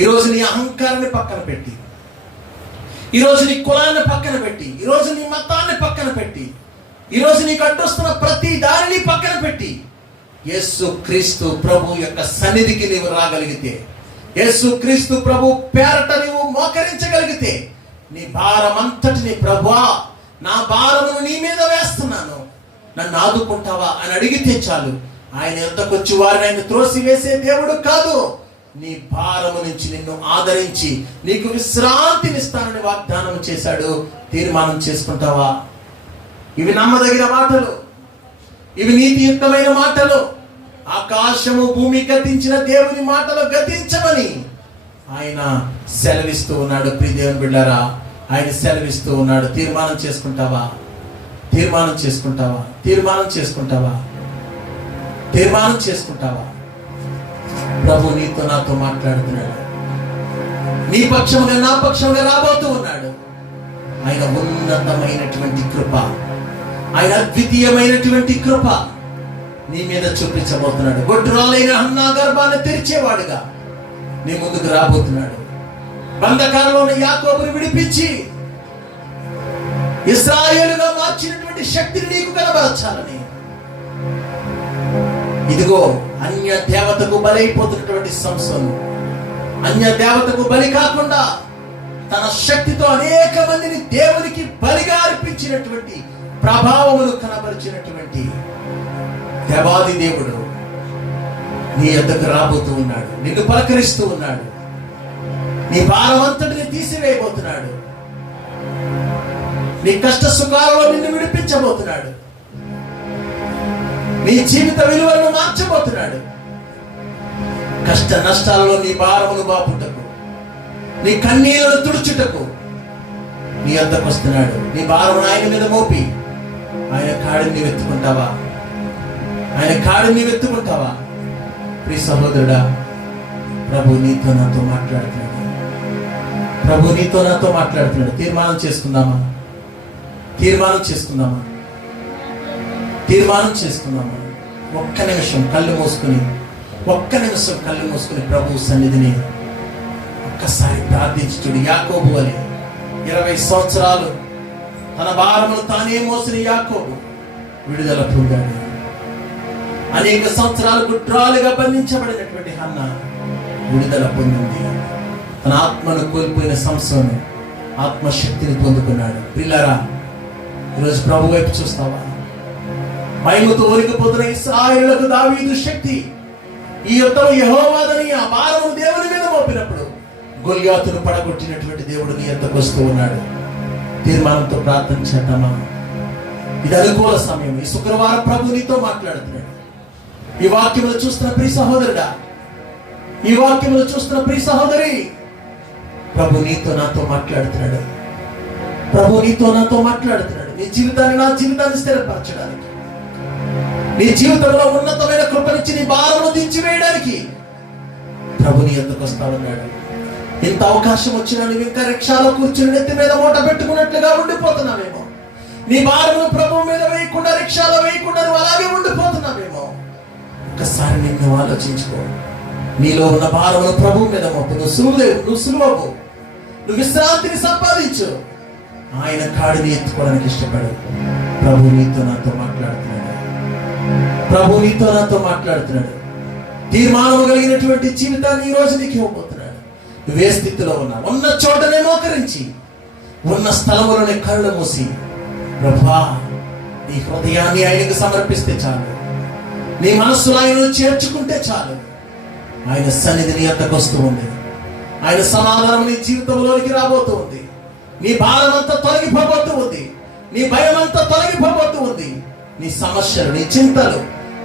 ఈరోజు నీ అహంకారాన్ని పక్కన పెట్టి, ఈరోజు నీ కులాన్ని పక్కన పెట్టి, ఈరోజు నీ మతాన్ని పక్కన పెట్టి, ఈరోజు నీకు అడ్డొస్తున్న ప్రతి దానిని పక్కన పెట్టి, యేసు క్రీస్తు ప్రభు యొక్క సన్నిధికి నీవు రాగలిగితే, యేసు క్రీస్తు ప్రభు పేరట నీవు మోకరించగలిగితే, నీ భారం అంతటిని, ప్రభువా నా భారమును నీ మీద వేస్తున్నాను, నన్ను ఆదుకుంటావా అని అడిగితే చాలు. ఆయన యొద్దకు వచ్చి వారిని ఆయన త్రోసివేసే దేవుడు కాదు. నీ భారము నుంచి నిన్ను ఆదరించి నీకు విశ్రాంతినిస్తానని వాగ్దానం చేశాడు. తీర్మానం చేసుకుంటావా? ఇవి నమ్మదగిన మాటలు, ఇవి నీతియుక్తమైన మాటలు. ఆకాశము భూమి గతించిన దేవుని మాటలు గతించమని ఆయన సెలవిస్తూ ఉన్నాడు. ప్రియ దేవుని బిడ్డలారా, ఆయన సెలవిస్తూ ఉన్నాడు. తీర్మానం చేసుకుంటావా? తీర్మానం చేసుకుంటావా? తీర్మానం చేసుకుంటావా? తీర్మానం చేసుకుంటావా? ప్రభు నీతో నాతో మాట్లాడుతున్నాడు. నీ పక్షముగా నా పక్షముగా రాబోతూ ఉన్నాడు. ఆయన ఉన్నతమైనటువంటి కృప, ఆయన అద్వితీయమైనటువంటి కృప నీ మీద చూపించబోతున్నాడు. గొడ్రాలైన హన్నా గర్భాన్ని తెరిచేవాడుగా నీ ముందుకు రాబోతున్నాడు. బంధకాలలో ఉన్న యాకోబుని విడిపించి ఇశ్రాయేలుగా మార్చినటువంటి శక్తిని నీకు కనబరచాలని. ఇదిగో అన్య దేవతకు బలైపోతున్నటువంటి సంసోను అన్య దేవతకు బలి కాకుండా తన శక్తితో అనేక మందిని దేవునికి బలిగా అర్పించినటువంటి ప్రభావమును కనబరిచినటువంటి దేవాది దేవుడు నీ యొద్దకు రాబోతూ ఉన్నాడు. నిన్ను పలకరిస్తూ ఉన్నాడు. నీ భారమంతటిని తీసివేయబోతున్నాడు. నీ కష్ట సుఖాలలో నిన్ను విడిపించబోతున్నాడు. నీ జీవిత విలువలను మార్చబోతున్నాడు. కష్ట నష్టాలలో నీ భారమును బాపుటకు, నీ కన్నీళ్లను తుడుచుటకు నీ వద్దకు వస్తున్నాడు. నీ భారమును ఆయన మీద మోపి ఆయన కాడిని వెతుకుంటావా? ఆయన కాడిని వెతుకుంటావా? ప్రియ సహోదరుడా, ప్రభు నీతో నాతో మాట్లాడుతున్నాడు. ప్రభు నీతో నాతో మాట్లాడుతున్నాడు. తీర్మానం చేసుకుందామా? తీర్మానం చేసుకుందామా? తీర్మానం చేసుకుందామా? ఒక్క నిమిషం కళ్ళు మూసుకుని, ఒక్క నిమిషం కళ్ళు మూసుకుని ప్రభు సన్నిధిని ఒక్కసారి ప్రార్థించి చూడు. యాకోబు అని 20 సంవత్సరాలు తన భారమును తానే మోసిన యాకోబు విడుదల పొందాడు. అనేక సంవత్సరాలు గుట్రాలుగా బంధించబడినటువంటి హన్న విడుదల పొందింది. తన ఆత్మను కోల్పోయిన సంసోను ఆత్మశక్తిని పొందుకున్నాడు. పిల్లరా, ఈరోజు ప్రభు వైపు చూస్తావా? మహిమతో ఒరిగిపోతున్న ఇశ్రాయేలులకు దావీదు శక్తి, ఈ యుద్ధం యెహోవాదని ఆ భారము దేవుని మీద మోపినప్పుడు గొల్యాతును పడగొట్టినటువంటి దేవుడు నీ యొద్దకు వస్తూ ఉన్నాడు. తీర్మానంతో ప్రార్థన చేద్దామా? ఇది అనుకూల సమయం. ఈ శుక్రవారం ప్రభు నీతో మాట్లాడుతున్నాడు. ఈ వాక్యములు చూస్తున్న ప్రియ సహోదరుడా, ఈ వాక్యములు చూస్తున్న ప్రియ సహోదరి, ప్రభు నీతో నాతో మాట్లాడుతున్నాడు. ప్రభు నీతో నాతో మాట్లాడుతున్నాడు. నీ జీవితాన్ని, నా జీవితాన్ని స్థిరపరచడానికి, నీ జీవితంలో ఉన్నతమైన కృపనిచ్చి నీ భారమును దించివేయడానికి ప్రభు నీ యొద్దకు వస్తామన్నాడు. ఇంత అవకాశం వచ్చినా నువ్వు ఇంకా రిక్షాలో కూర్చుని నెత్తి మీద మూట పెట్టుకున్నట్లుగా ఉండిపోతున్నావేమో. నీ భారమును ప్రభు మీద వేయకుండా, రిక్షాలో వేయకుండా నువ్వు అలాగే ఉండిపోతున్నావేమో. ఒక్కసారి నిన్ను ఆలోచించుకో. నీలో ఉన్న భారమును ప్రభు మీద మోపు. నువ్వు సులువవు. నువ్వు విశ్రాంతిని సంపాదించు. ఆయన కాడిని ఎత్తుకోవడానికి ఇష్టపడు. ప్రభు నీతో నాతో మాట్లాడుతున్నాడు. ప్రభు నీతో నాతో మాట్లాడుతున్నాడు. తీర్మానం కలిగినటువంటి జీవితాన్ని ఈ రోజు నీకు ఇవ్వబోతున్నాడు. నువ్వే స్థితిలో ఉన్నా, ఉన్న చోటనే మోకరించి, ఉన్న స్థలములోనే కళ్ళు మూసి, ప్రభువా నీ హృదయాన్ని ఆయనకు సమర్పిస్తే చాలు. నీ మనస్సులో ఆయనను చేర్చుకుంటే చాలు. ఆయన సన్నిధి నీ యొద్దకు వస్తూ ఉంది. ఆయన సమాధానం నీ జీవితంలోనికి రాబోతూ ఉంది. నీ భారం అంతా తొలగిపోబోతూ ఉంది. నీ భయం అంతా తొలగిపోబోతూ ఉంది. నీ సమస్యలు, నీ చింతలు,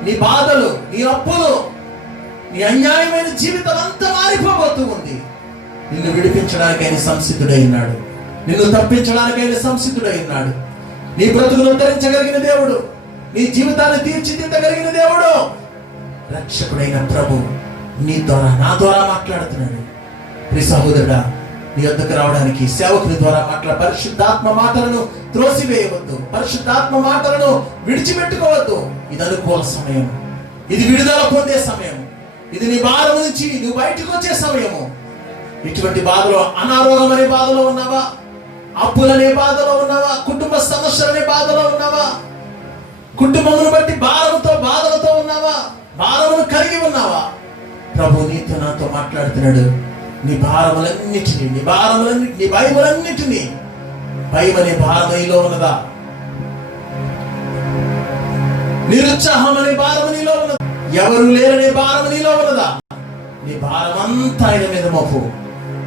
నీ బాధలు, నీ అప్పులు, నీ అన్యాయమైన జీవితం అంతా మారిపోబోతూ ఉంది. నిన్ను విడిపించడానికి ఆయన సంసిద్ధుడై ఉన్నాడు. నిన్ను తప్పించడానికి ఆయన సంసిద్ధుడై ఉన్నాడు. నీ బ్రతుకును ఉద్ధరించగలిగిన దేవుడు, నీ జీవితాన్ని తీర్చిదిద్దగలిగిన దేవుడు, రక్షకుడైన ప్రభు నీ ద్వారా, నా ద్వారా మాట్లాడుతున్నాడు. ప్రియ సహోదరుడా, నీ వద్దకు రావడానికి సేవకుని ద్వారా పరిశుద్ధాత్మ మాటలను త్రోసివేయవద్దు. పరిశుద్ధాత్మ మాటలను విడిచిపెట్టుకోవద్దు. ఇది అనుకూల సమయం. ఇది విడుదల పొందే సమయం. ఇది నీ భారం నుంచి నువ్వు బయటకు వచ్చే సమయము. ఇటువంటి బాధలో, అనారోగ్యం అనే బాధలో ఉన్నావా? అప్పులనే బాధలో ఉన్నావా? కుటుంబ సమస్యలనే బాధలో ఉన్నావా? కుటుంబమును బట్టి భారంతో, బాధలతో ఉన్నావా? భారమును కలిగి ఉన్నావా? ప్రభు నీతో నాతో మాట్లాడుతున్నాడు. నీ భారములన్నిటినీ, నీ భయములన్నిటినీ, భయం అనే భారం నీలో ఉన్నదా? నిరుత్సాహం అనే భారం నీలో ఉన్నదా? ఎవరు లేరనే భారం నీలో ఉన్నదా? నీ భారం అంతా ఆయన మీద మోపు.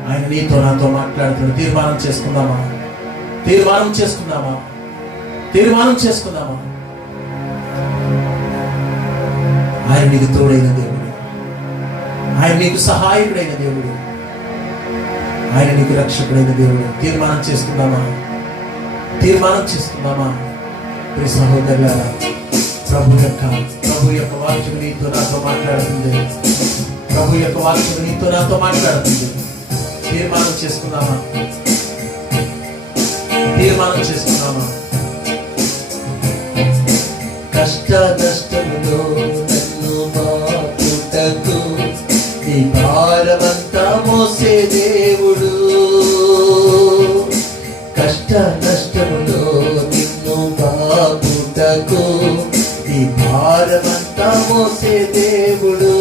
ఆయన నీతో నాతో మాట్లాడుతున్నాడు. తీర్మానం చేసుకుందామా? తీర్మానం చేసుకుందామా? తీర్మానం చేసుకుందామా? ఆయన నీకు తోడైన దేవుడు, ఆయన నీకు సహాయకుడైన దేవుడు, ఆయన నీకు రక్షకుడైన దేవుడు. తీర్మానం చేసుకుందామా? తీర్మానం చేసుకుందామా? ప్రియ సహోదరులారా, ప్రభు యొక్క వాక్యం నీతో నాతో మాట్లాడుతుంది. ప్రభు యొక్క వాక్యం నీతో నాతో మాట్లాడుతుంది. తీర్మానం చేసుకుందామా? తీర్మానం చేసుకుందామా? కష్ట నష్టములో నన్ను మాపుటకు నీ భారమంతా మోసే దేవుడు. కష్ట నష్టములో నిన్ను మాపుటకు నీ భారమంతా మోసే దేవుడు.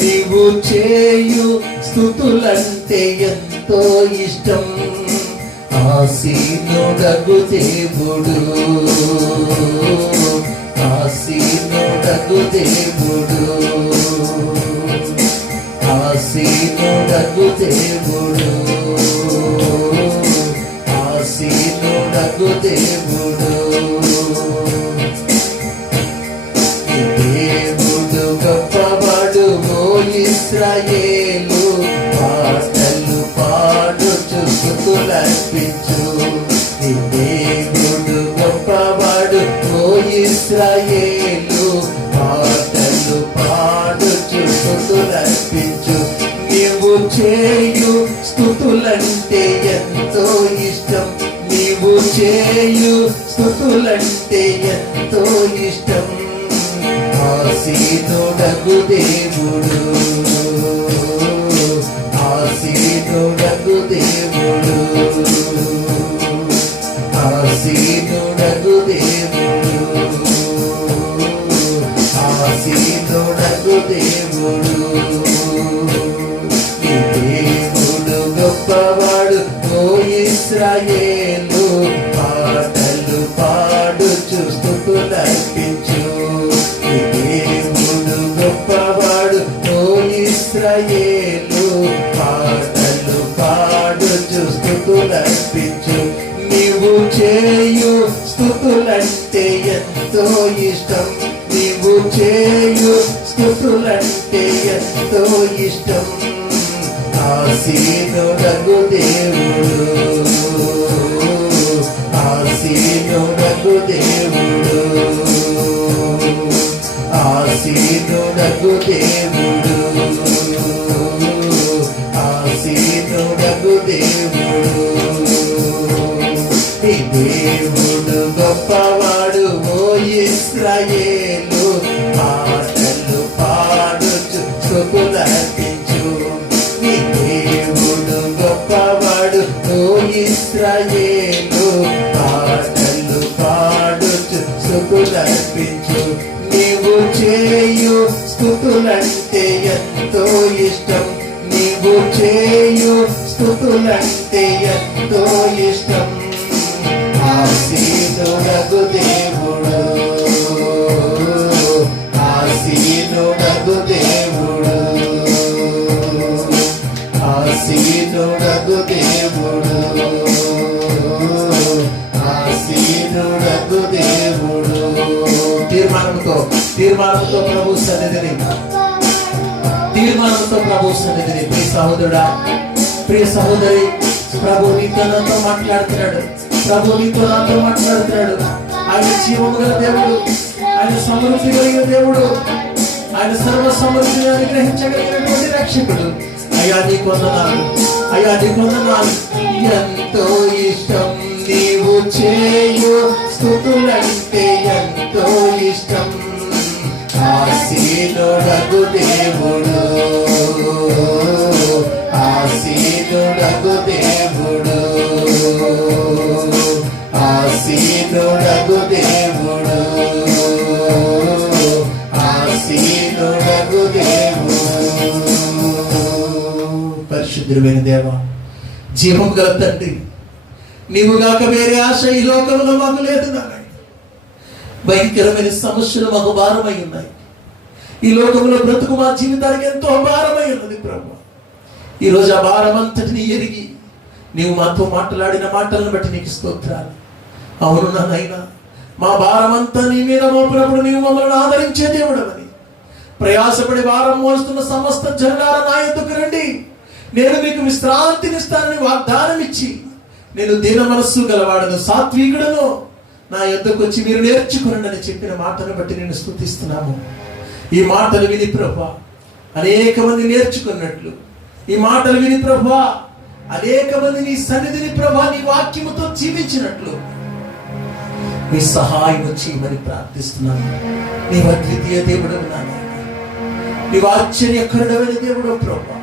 నీవు చేయు స్తుతులంటే ఎంతో ఇష్టం. ఆసీనుడగు దేవుడు, ఆసీనుడగు దేవుడు, ఆసీనుడగు దేవుడు, ఆసీనుడగు దేవుడు. నీ దేవుడు గొప్పవాడు ఓ ఇశ్రాయేలు, పాటలు పాడుచు స్తుతులర్పించు. నీ దేవుడు గొప్పవాడు ఓ ఇశ్రాయేలు, పాటలు పాడుచు స్తుతులర్పించు. నీవు చేయు స్తుతులంటే ఎంతో ఇష్టం, నీవు చేయు స్తుతులంటే ఎంతో ఇష్టం. ఆసీనుడగు దేవుడు, ఆసీనుడగు దేవుడు, ఆసీనుడగు దేవుడు, ఆసీనుడగు దేవుడు. నీ దేవుడు గొప్పవాడు ఓ ఇశ్రాయేలు, పాటలు పాడుచు స్తుతులర్పించు. నీ దేవుడు గొప్పవాడు ఓ ఇశ్రాయేలు, పాటలు పాడుచు స్తుతులర్పించు. నీవు చేయు స్తుతులంటే ఎంతో ఇష్టం, నీవు చేయు స్తుతులంటే ఎంతో ఇష్టం. ఆసీనుడగు దేవుడు, ఆసీనుడగు దేవుడు, ఆసీనుడగు దేవుడు, ఆసీనుడగు దేవుడు. ఈ దేవుడు గొప్పవాడు ఓ ఇశ్రాయేలు, పాటలు పాడుచు స్తుతులర్పించు. నీ దేవుడు గొప్పవాడు ఓ ఇశ్రాయేలు, పాటలు పాడుచు స్తుతులర్పించు. నీవు చేయు స్తుతులంటే ఎంతో ఇష్టం, నీవు చేయు స్తుతులంటే ఎంతో ఇష్టం. ఆసీనుడగు దేవుడు, ఆసీనుడగు దేవుడు, ఆసీనుడగు దేవుడు, ఆసీనుడగు దేవుడు. తీర్మానంతో ప్రభు సన్నిధిని, తీర్మానంతో ప్రభు సన్నిధిని. ప్రియ సహోదరుడా, ప్రియ సహోదరి, ప్రభు నీతో నాతో మాట్లాడుతున్నాడు, ప్రభు నీతో నాతో మాట్లాడుతున్నాడు. ఆయన జీవము గల దేవుడు, ఆయన సమృద్ధి కలిగిన దేవుడు, ఆయన సర్వ సమృద్ధిని అనుగ్రహించగలిగినటువంటి రక్షకుడు. అయ్యా నీకు వందనాలు, అయ్యా నీకు వందనాలు. ఎంతో ఇష్టం నీవు చేయు స్తుతులంటే ఎంతో ఇష్టం. ఆసీనుడగు దేవుడు, ఆసీనుడగు దేవుడు, ఆసీనుడగు దేవుడు, ఆసీనుడగు దేవుడు. పరిశుద్ధుడైన దేవా, జీవం గల తండ్రి, నీవుగాక వేరే ఆశ ఈ లోకంలో మాకు లేదు నాయన. భయంకరమైన సమస్యలు మాకు భారమై ఉన్నాయి. ఈ లోకంలో బ్రతుకు మా జీవితానికి ఎంతో భారమై ఉన్నది ప్రభు. ఈరోజు ఆ భారం అంతటిని ఎరిగి నీవు మాతో మాట్లాడిన మాటలను బట్టి నీకు స్తోత్రాలు. అవును నాయనా, మా భారమంతా నీ మీద మోపినప్పుడు నీవు మమ్మల్ని ఆదరించే దేవుడవని, ప్రయాసపడి భారం మోస్తున్న సమస్త జనులారా నా యొద్దకు రండి, నేను మీకు విశ్రాంతినిస్తానని వాగ్దానం ఇచ్చి, నేను దీన మనస్సు గలవాడను, సాత్వికుడను, నా యొద్దకు వచ్చి మీరు నేర్చుకునండి అని చెప్పిన మాటను బట్టి నేను స్తుతిస్తున్నాము. ఈ మాటలు విని ప్రభా అనేక మంది నేర్చుకున్నట్లు, ఈ మాటలు విని ప్రభా అనేక మంది నీ సన్నిధిని ప్రభా నీ వాక్యముతో జీవించినట్లు మీ సహాయం చేయమని ప్రార్థిస్తున్నాను. నీ అద్వితీయ దేవుడు నాయన, నీవు ఆశ్చర్యకరుడమైన దేవుడు ప్రభా.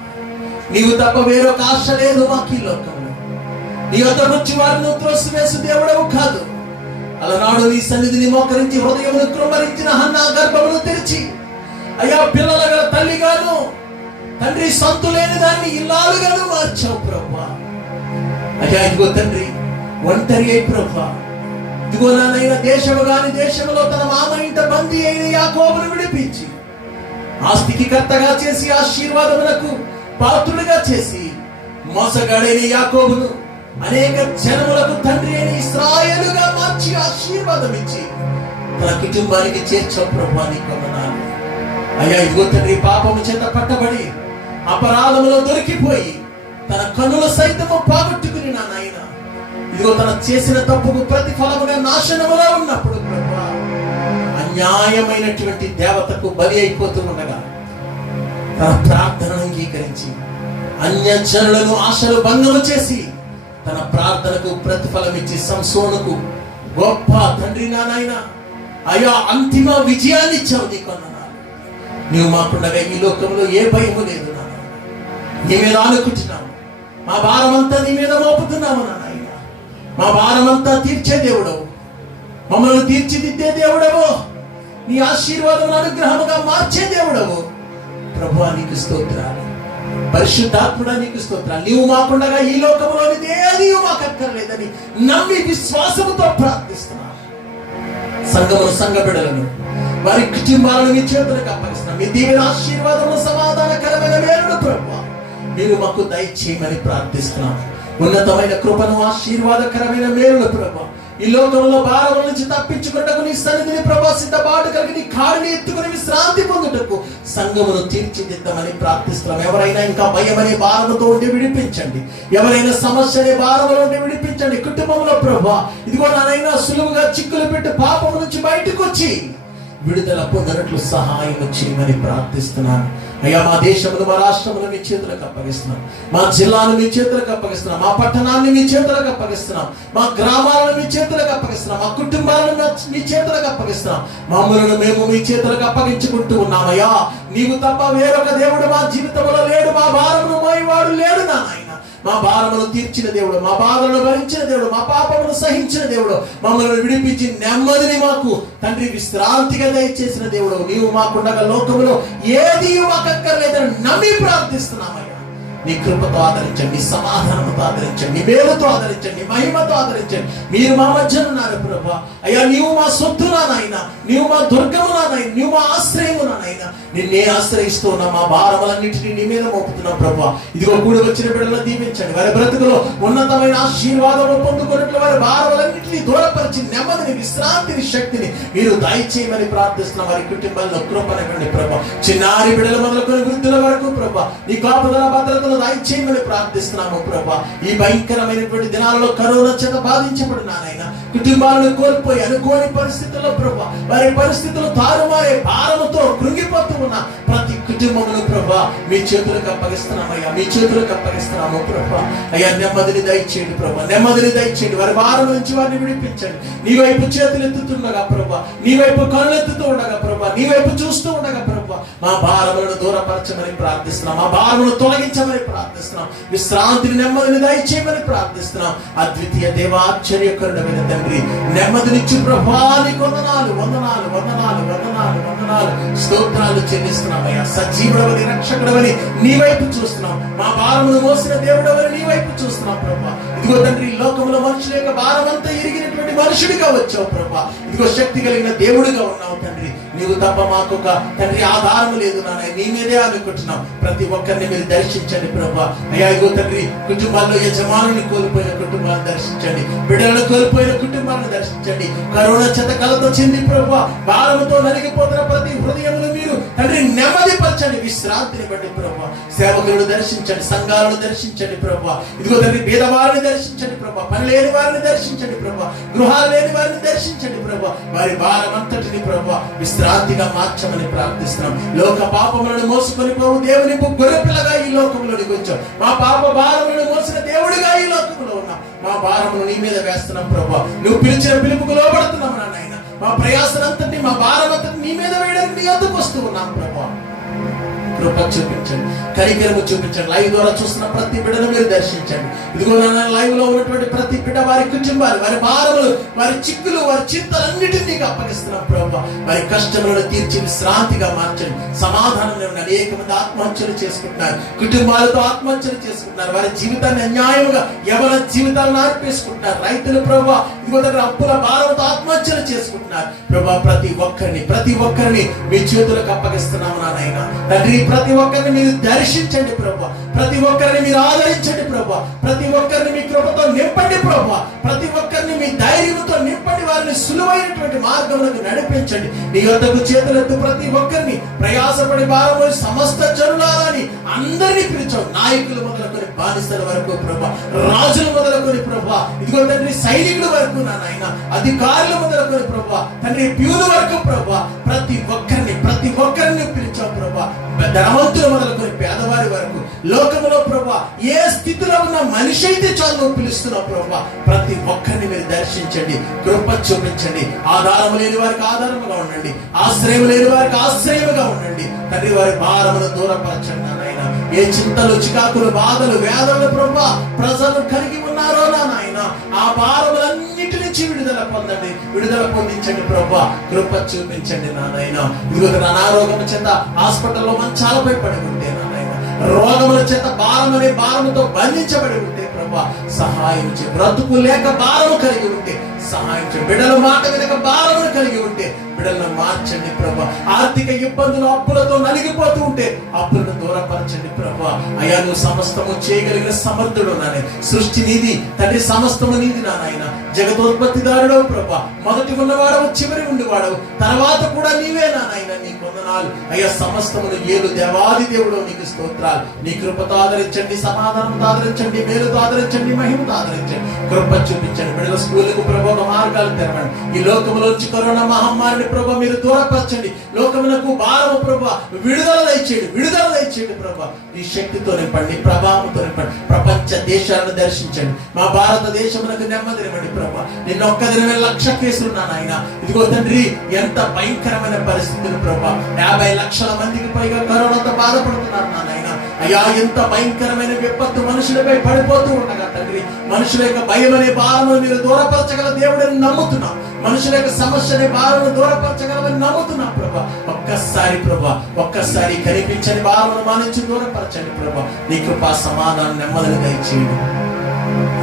నీవు తప్ప వేరొక ఆశ లేదు మాకు ఈ లోకంలో. నీ వద్దకు వచ్చి వారిని త్రోసివేసు దేవుడవు కాదు. అలనాడు నీ సన్నిధిని మోకరించి హృదయమును కృమ్మరించిన హన్నా గర్భమును తెరిచి, అయ్యా పిల్లల గల తల్లిగాను, తండ్రి సొంత లేని దాన్ని ఇల్లాలుగాను మార్చావు ప్రభా. అయ్యా ఇదిగో తండ్రి ఒంటరి అయి ప్రభా, ఇదిగో నాయన దేశము గాని దేశంలో తన మామ ఇంట బందీ అయిన యాకోబును విడిపించి, ఆస్తికి కర్తగా చేసి, ఆశీర్వాదములకు పాత్రుడిగా చేసి, మోసగాడైన యాకోబును అనేక జనములకు తండ్రి అయిన ఇశ్రాయేలుగా మార్చి ఆశీర్వాదం ఇచ్చి తన కుటుంబానికి చేర్చావు ప్రభా, నీకు వందనాలు. అయ్యా ఇదిగో తండ్రి, పాపము చేత పట్టబడి అపరాధములో దొరికిపోయి తన కన్నుల సైతము పోగొట్టుకుని నా నాయన ఇదిగో తన చేసిన తప్పుకు ప్రతిఫలముగా నాశనములో ఉన్నప్పుడు ప్రభా, అన్యాయమైనటువంటి దేవతకు బలి అయిపోతూ ఉండగా తన ప్రార్థనను అంగీకరించి అన్యజనులను ఆశలు భంగము చేసి తన ప్రార్థనకు ప్రతిఫలం ఇచ్చి సంసోనుకు గొప్ప తండ్రి నా నాయన అయ్యా అంతిమ విజయాన్ని ఇచ్చావు. నీకు వందనాలు. నీవు మాకుండగా ఈ లోకంలో ఏ భయము లేదు నాన్న. నీ మీద ఆనుకుంటున్నాము, మా భారమంతా నీ మీద మోపుతున్నాము నాయన. మా భారమంతా తీర్చే దేవుడవు, మమ్మల్ని తీర్చిదిద్దే దేవుడవు, నీ ఆశీర్వాదం అనుగ్రహముగా మార్చే దేవుడవు ప్రభువా, నీకు స్తోత్రాలు. పరిశుద్ధాత్ముడా నీకు స్తోత్రాలు. నీవు మాకుండగా ఈ లోకంలోనిది ఏది మాకు అక్కర్లేదని నమ్మి విశ్వాసముతో ప్రార్థిస్తున్నాను. సంఘమును, సంఘ బిడ్డలను, వారి కుటుంబాలను మీ చేతులకు అప్పగిస్తున్నాం. మీ దీవెన ఆశీర్వాదము, సమాధానకరమైన మేలును ప్రభువా మీరు మాకు దయచేయమని ప్రార్థిస్తున్నాం. ఉన్నతమైన కృపను, ఆశీర్వాదకరమైన మేలును ప్రభువా ఈ లోకంలో భారముల నుంచి తప్పించుకున్నటకు నీ సన్నిధిని ప్రభా సిద్ధపాటు కలిగి నీ కాడిని ఎత్తుకుని విశ్రాంతి పొందుటకు సంఘమును తీర్చిదిద్దమని ప్రార్థిస్తున్నాం. ఎవరైనా ఇంకా భయమనే భారముతో ఉండి విడిపించండి. ఎవరైనా సమస్య అనే భారములో ఉండి విడిపించండి. కుటుంబంలో ప్రభా ఇదిగో నానైనా సులువుగా చిక్కులు పెట్టి పాపం నుంచి బయటకు వచ్చి విడుదల పొందినట్లు సహాయం చేయమని ప్రార్థిస్తున్నాను. అయ్యా మా దేశమును, మా రాష్ట్రమును మీ చేతులకు అప్పగిస్తున్నాం. మా జిల్లాను మీ చేతులకు అప్పగిస్తున్నాం. మా పట్టణాన్ని మీ చేతులకు అప్పగిస్తున్నాం. మా గ్రామాలను మీ చేతులకు అప్పగిస్తున్నాం. మా కుటుంబాలను మీ చేతులకు అప్పగిస్తున్నాం. మమ్మల్ని మేము మీ చేతులకు అప్పగించుకుంటూ ఉన్నామయ్యా. నీవు తప్ప వేరొక దేవుడు మా జీవితంలో లేడు. మా భారమును మోయవాడు లేడు నాయన. మా భారమును తీర్చిన దేవుడు, మా బాధలను భరించిన దేవుడు, మా పాపమును సహించిన దేవుడు, మమ్మల్ని విడిపించి నెమ్మదిని మాకు తండ్రి విశ్రాంతిగా దయచేసిన దేవుడు నీవు మాకుండగా లోకములో ఏది మాకు అక్కర్లేదని నమ్మి ప్రార్థిస్తున్నామయ్యా. నీ కృపతో ఆదరించండి, నీ సమాధానంతో ఆదరించండి, నీ మేలుతో ఆదరించండి, నీ మహిమతో ఆదరించండి. మీరు మా మధ్యన ఉన్నారు ప్రభా. అయ్యా నీవు మా సొత్తునా నాయన, నీవు మా దుర్గమునా నాయన, నీవు మా ఆశ్రయమునా నాయన. నిన్నే ఆశ్రయిస్తూ ఉన్నా మా భారములన్నింటినీ నీ మీద మోపుతున్నాం ప్రభా. ఇదిగో కూడి వచ్చిన బిడ్డలను దీవించండి. వారి బ్రతుకులో ఉన్నతమైన ఆశీర్వాదము పొందుకున్నట్లు వారి భారములన్నింటినీ దూరపరిచి నెమ్మదిని, విశ్రాంతిని, శక్తిని మీరు దయచేయమని ప్రార్థిస్తున్నాం. వారి కుటుంబాల్లో కృపనివ్వండి ప్రభా. చిన్నారి బిడ్డల మొదలుకొని వృద్ధుల వరకు ప్రభా నీ కాపుదల భద్రతలు దయచేయమని ప్రార్థిస్తున్నాము ప్రభా. ఈ భయంకరమైనటువంటి దినాలలో కరోనా చేత బాధించబడిన నాయన కుటుంబాలను కోల్పోయి అనుకోని పరిస్థితుల్లో ప్రభా వారి పరిస్థితులు తారుమారే భారముతో కృంగిపోతూ ఉన్న ప్రతి కుటుంబమును ప్రభా మీ చేతులకు అప్పగిస్తున్నామయ్యా. మీ చేతులకు అప్పగిస్తున్నాము ప్రభా. అయ్యా నెమ్మదిని దయచేయండి ప్రభా, నెమ్మదిని దయచేయండి. వారి భారం నుంచి వారిని విడిపించండి. నీ వైపు చేతులు ఎత్తుతుండగా ప్రభా, నీ వైపు కళ్ళు ఎత్తుతూ ఉండగా ప్రభా, నీ వైపు చూస్తూ ఉండగా ప్రభా మా భారములను దూరపరచమని ప్రార్థిస్తున్నాం. మా భారమును తొలగించమని ప్రార్థిస్తున్నాం. విశ్రాంతిని, నెమ్మదిని దయచేయమని ప్రార్థిస్తున్నాం. అద్వితీయ దేవాశ్చర్యకరుడమైన తండ్రి నెమ్మదినిచ్చు ప్రభా నీకు వందనాలు, వందనాలు, వందనాలు, వందనాలు, వందనాలు, స్తోత్రాలు చెల్లిస్తున్నామయ్యా. సజీవుడవని, రక్షకుడవని నీ వైపు చూస్తున్నాం. మా భారమును మోసిన దేవుడవని నీ వైపు చూస్తున్నాం ప్రభా. ఇదిగో తండ్రి లోకంలో మనుషుల యొక్క భారమంతా ఎరిగినటువంటి మనుషుడిగా వచ్చావు ప్రభా. ఇదిగో శక్తి కలిగిన దేవుడిగా ఉన్నావు తండ్రి. నీవు తప్ప మాకు ఒక తండ్రి ఆధారం లేదు నాన్న. నీ మీదే అనుకుంటున్నాం. ప్రతి ఒక్కరిని మీరు దర్శించండి ప్రభా. అయ్యా ఇగో తండ్రి కుటుంబాల్లో యజమానుని కోల్పోయిన కుటుంబాలను దర్శించండి. బిడ్డలను కోల్పోయిన కుటుంబాలను దర్శించండి. కరోనా చేత కలతో చెంది ప్రభా భారముతో నలిగిపోతున్న ప్రతి హృదయమును మీరు తండ్రి నెమ్మది పరచండి. విశ్రాంతిని బట్టి ప్రభా సేవకులను దర్శించండి, సంఘాలను దర్శించండి ప్రభా. ఇదిగో తండ్రి పేదవారిని దర్శించండి ప్రభా, పని లేని వారిని దర్శించండి ప్రభా, గృహాలు లేని వారిని దర్శించండి ప్రభా. వారి భారం అంతటిని ప్రభా విశ్రాంతిగా మార్చమని ప్రార్థిస్తున్నాం. లోక పాపములను మోసుకొని పోవు దేవుని గొర్రెపిల్లగా ఈ లోకంలోనికి వచ్చాం. మా పాప భారములను మోసిన దేవుడిగా ఈ లోకంలో ఉన్నాం. మా భారమును నీ మీద వేస్తున్నాం ప్రభా. నువ్వు పిలిచిన పిలుపుకు లోబడుతున్నాం నాయన. మా ప్రయాసనంతటి, మా భారం అంతటి నీ మీద వేయడానికి నీ వద్దకు వస్తూ ఉన్నాం ప్రభా. కృప చూపించండి, కనికరము చూపించండి. లైవ్ ద్వారా చూస్తున్న ప్రతి బిడ్డను మీరు దర్శించండి. ఇదిగో లైవ్ లో ఉన్నటువంటి ప్రతి బిడ్డ వారి కుటుంబాలు, వారి భారములు, వారి చిక్కులు, వారి చింతలన్నిటిని నీకు అప్పగిస్తున్నాం ప్రభా. వారి కష్టములను తీర్చి విశ్రాంతిగా మార్చండి. సమాధానం అనేక మంది ఆత్మహత్యలు చేసుకుంటున్నారు, కుటుంబాలతో ఆత్మహత్యలు చేసుకుంటున్నారు. వారి జీవితాన్ని అన్యాయంగా ఎవరి జీవితాలను ఆర్పేసుకుంటున్నారు. రైతులు ప్రభా ఇదిగో దగ్గర అప్పుల భారంతో ఆత్మహత్యలు చేసుకుంటున్నారు ప్రభా. ప్రతి ఒక్కరిని మీ చేతులకు అప్పగిస్తున్నాము నాయన తండ్రి. ప్రతి ఒక్కరిని మీరు దర్శించండి ప్రభా. ప్రతి ఒక్కరిని మీరు ఆదరించండి ప్రభా. ప్రతి ఒక్కరిని మీ కృపతో నింపండి ప్రభా. ప్రతి ఒక్కరిని మీ ధైర్యంతో నింపండి. వారిని సులువైనటువంటి మార్గంలోకి నడిపించండి. నీ యొద్దకు చేతులెత్తు ప్రతి ఒక్కరిని ప్రయాసపడి భారము సమస్త జనులని అందరినీ పిలిచావు. నాయకులు మొదలుకొని బానిసల వరకు ప్రభా, రాజులు మొదలుకొని ప్రభా, ఇదిగో తండ్రి సైనికుల వరకు నా నాయన, అధికారులు మొదలుకొని ప్రభా, తండ్రి ప్యూల వరకు ప్రభా, ప్రతి ఒక్కరిని పిలిచావు ప్రభా. ధనవంతులు మొదలుకొని పేదవారి వరకు లోకములో ప్రభా ఏ స్థితిలో ఉన్న మనిషి అయితే చాలు నువ్వు పిలుస్తున్నావు ప్రభా. ప్రతి ఒక్కరిని మీరు దర్శించండి, కృప చూపించండి. ఆధారం లేని వారికి ఆధారముగా ఉండండి, ఆశ్రయం లేని వారికి ఆశ్రయముగా ఉండండి తండ్రి. వారి భారమును దూరపరచండి నాయన. ఏ చింతలు, చికాకులు, బాధలు, వేదనలు ప్రభా ప్రజలు కలిగి ఉన్నారో నాయన, ఆ భారములన్నిటి నుంచి విడుదల పొందండి, విడుదల పొందించండి ప్రభా. కృప చూపించండి నాయన. ఇదిగో అనారోగ్యం చేత హాస్పిటల్లో మంచాలపై పడి ఉంటే నాయన, రోగముల చేత భారముతో బంధించబడి ఉంటే ప్రభా సహాయం చే. బ్రతుకు లేక భారము కలిగి ఉంటే సహాయం చే. బిడ్డల మాట వినక భారమును కలిగి ఉంటే బిడ్డలను మార్చండి ప్రభా. ఆర్థిక ఇబ్బందులు, అప్పులతో నలిగిపోతూ ఉంటే అప్పులను దూరపరచండి ప్రభా. అయ్యా నువ్వు సమస్తము చేయగలిగిన సమర్థుడు నాయన. సృష్టి నీది తండ్రి, సమస్తము నీది నాయన. జగతోత్పత్తిదారుడవు ప్రభా. మొదటి ఉన్నవాడవు, చివరి ఉండేవాడవు, తర్వాత కూడా నీవే నాయన. నీ వందనాలు అయ్యా. సమస్తమును ఏలు దేవాది దేవుడు నీకు స్తోత్రాలు. నీ కృపతో ఆదరించండి, సమాధానంతో ఆదరించండి, మేలుతో ఆదరించండి, మహిమతో ఆదరించండి. కృప చూపించండి. బిడ్డల స్కూళ్ళకు ప్రభా మార్గాలు తెరవండి. ఈ లోకములోంచి కరోనా మహమ్మారిని ప్రభా మీరు దూరపరచండి. లోకమునకు భారము ప్రభా విడుదల దయచేయండి ప్రభా. ఈ శక్తితో నింపండి, ప్రభావంతో నింపండి. ప్రపంచ దేశాలను దర్శించండి. మా భారతదేశమునకు నెమ్మదినివ్వండి ప్రభా. నిన్న ఒక్క దినమే 1,00,000 కేసులు నాయన. ఇదిగో తండ్రి ఎంత భయంకరమైన పరిస్థితులు ప్రభా. 50 లక్షల మందికి పైగా కరోనాతో బాధపడుతున్నారు నాయన. అయ్యా ఎంత భయంకరమైన విపత్తు మనుషులపై పడిపోతూ ఉండగా తండ్రి, మనుషుల యొక్క భయం అనే భారమును మీరు దూరపరచగల దేవుడని నమ్ముతున్నాం. మనుషుల యొక్క సమస్యని భారమును దూరపరచగలమని నమ్ముతున్నాం ప్రభా. ఒక్కసారి కనిపించని భారమును మానించి దూరపరచండి ప్రభా. నీ కృపా సమాధానం నెమ్మదిని దయచేయండి.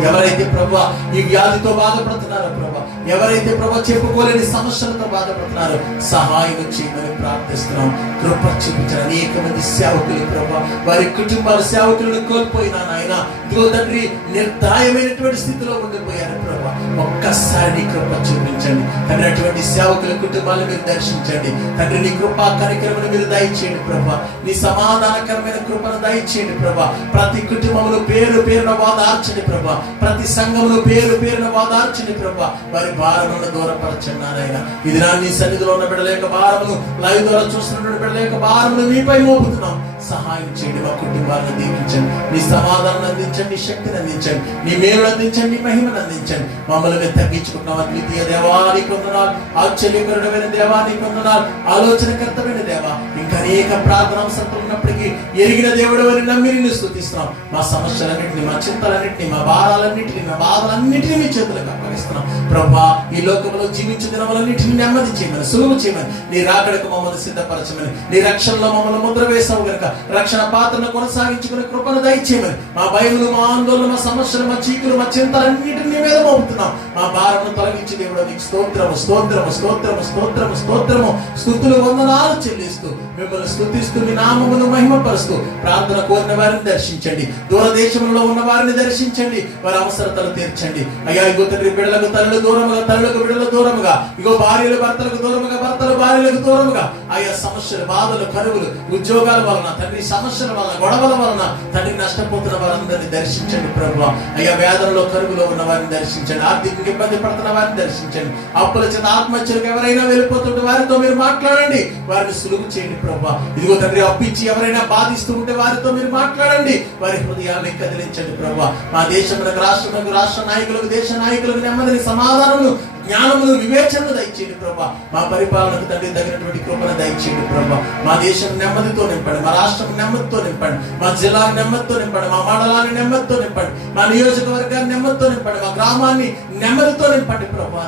ఎవరైతే ప్రభా ఈ వ్యాధితో బాధపడుతున్నారో ప్రభా, ఎవరైతే ప్రభా చెప్పుకోలేని సమస్యలతో బాధపడుతున్నారో సహాయం చేయమని ప్రార్థిస్తున్నాం. కృప చూపించిన అనేక మంది సేవకులు ప్రభా, వారి కుటుంబాల సేవకులను కోల్పోయినా నాయన. ఇదిగో తండ్రి నిర్దాయమైనటువంటి స్థితిలో ఉండిపోయారు ప్రభా. ఒక్కసారి నీ కృప చూపించండి తండ్రి. అటువంటి సేవకుల కుటుంబాలను మీరు దర్శించండి తండ్రి. నీ కృపా కార్యక్రమాన్ని మీరు దయచేయండి ప్రభా. నీ సమాధానకరమైన కృపను దయచేయండి ప్రభా. ప్రతి కుటుంబంలో పేరున వాదార్చండి ప్రభా. ప్రతి సంఘంలో పేరున వాదార్చండి ప్రభా. వారి భారములను దూరపరచండి నాయన. ఇది నా నీ సన్నిధిలో ఉన్న బిడ్డల యొక్క భారమును, లైవ్ ద్వారా చూస్తున్నటువంటి బిడ్డల యొక్క భారమును మీపై మోపుతున్నాం. సహాయం చేయండి. మా కుటుంబాలను దీవించండి. నీ సమాధానం అందించండి, నీ శక్తిని అందించండి, నీ మేలు అందించండి, నీ మహిమను అందించండి. మమ్మల్ని మేము తగ్గించుకుంటున్నాం. అద్వితీయ దేవా నీకు వందనాలు, ఆశ్చర్యకరుడమైన దేవా నీకు వందనాలు, ఆలోచనకర్తమైన దేవా. ఇంకా అనేక ప్రార్థన అవసరం ఉన్నప్పటికీ ఎరిగిన దేవుడు అని నమ్మి నిన్ను స్తుతిస్తున్నాం. మా సమస్యలన్నింటినీ, మా చింతలన్నింటినీ, మా భారాలన్నింటినీ, మా బాధలన్నింటినీ మీ చేతులకు అప్పగిస్తున్నాం ప్రభా. ఈ లోకంలో జీవించే దినములన్నింటినీ నెమ్మది చేయమని, సులువు చేయమని, నీ రాకడకు మమ్మల్ని సిద్ధపరచమని, నీ రక్షణలో మమ్మల్ని ముద్ర వేసావు గనుక రక్షణ పాత్రను కొనసాగించుకునే కృపను దయచేయమని, మా భయములు, మా ఆందోళన, మా సమస్యలు, మా చీకులు, మా చింతలన్నింటినీ మీద మోపుతున్నాం. మా భారమును తొలగించి దేవుడు నీకు స్తోత్రము స్తోత్రము స్తోత్రము స్తోత్రము స్తోత్రము స్తుతులు వందనాలు చెల్లిస్తూ మిమ్మల్ని స్తుతిస్తూ మీ నామమును మహిమపరుస్తూ ప్రార్థన కోరిన వారిని దర్శించండి. దూరదేశంలో ఉన్న వారిని దర్శించండి. వారి అవసరతలు తీర్చండి. అయ్యా ఇగో తండ్రి బిడ్డలకు తల్లులు దూరముగా, తల్లులకు బిడ్డలు దూరముగా, ఇగో భార్యలు భర్తలకు దూరముగా, భర్తలు భార్యలకు దూరముగా, ఆయా సమస్యలు, బాధలు, కరువులు, ఉద్యోగాల వలన తండ్రి, సమస్యల వలన, గొడవల వలన తండ్రి నష్టపోతున్న వారందరినీ దర్శించండి ప్రభు. అయ్యా వేదనలో, కరువులో ఉన్న వారిని దర్శించండి. ఆర్థికంగా ఇబ్బంది పడుతున్న వారిని దర్శించండి. అప్పుల చేత ఆత్మహత్యలకు ఎవరైనా వెళ్ళిపోతుంటే వారితో మీరు మాట్లాడండి, వారిని సులువు చేయండి ప్రభు. ఇదిగో తండ్రి అప్పిచ్చి ఎవరైనా బాధిస్తూ ఉంటే వారితో మీరు మాట్లాడండి, వారి హృదయాన్ని కదిలించండి ప్రభు. మా దేశములకు, రాష్ట్రములకు, రాష్ట్ర నాయకులకు, దేశ నాయకులకు నెమ్మదిని, సమాధానమును, జ్ఞానమును, వివేచనను దయచేయండి ప్రభా. మా పరిపాలనకు తండ్రి తగినటువంటి కృపను దయచేయండి ప్రభా. మా దేశం నెమ్మదితో నింపండి, మా రాష్ట్రం నెమ్మదితో నింపండి, మా జిల్లా నెమ్మదితో నింపండి, మా మండలాన్ని నెమ్మదితో నింపండి, మా నియోజకవర్గాన్ని నెమ్మదితో నింపండి, మా గ్రామాన్ని నెమ్మదితో నింపండి ప్రభా.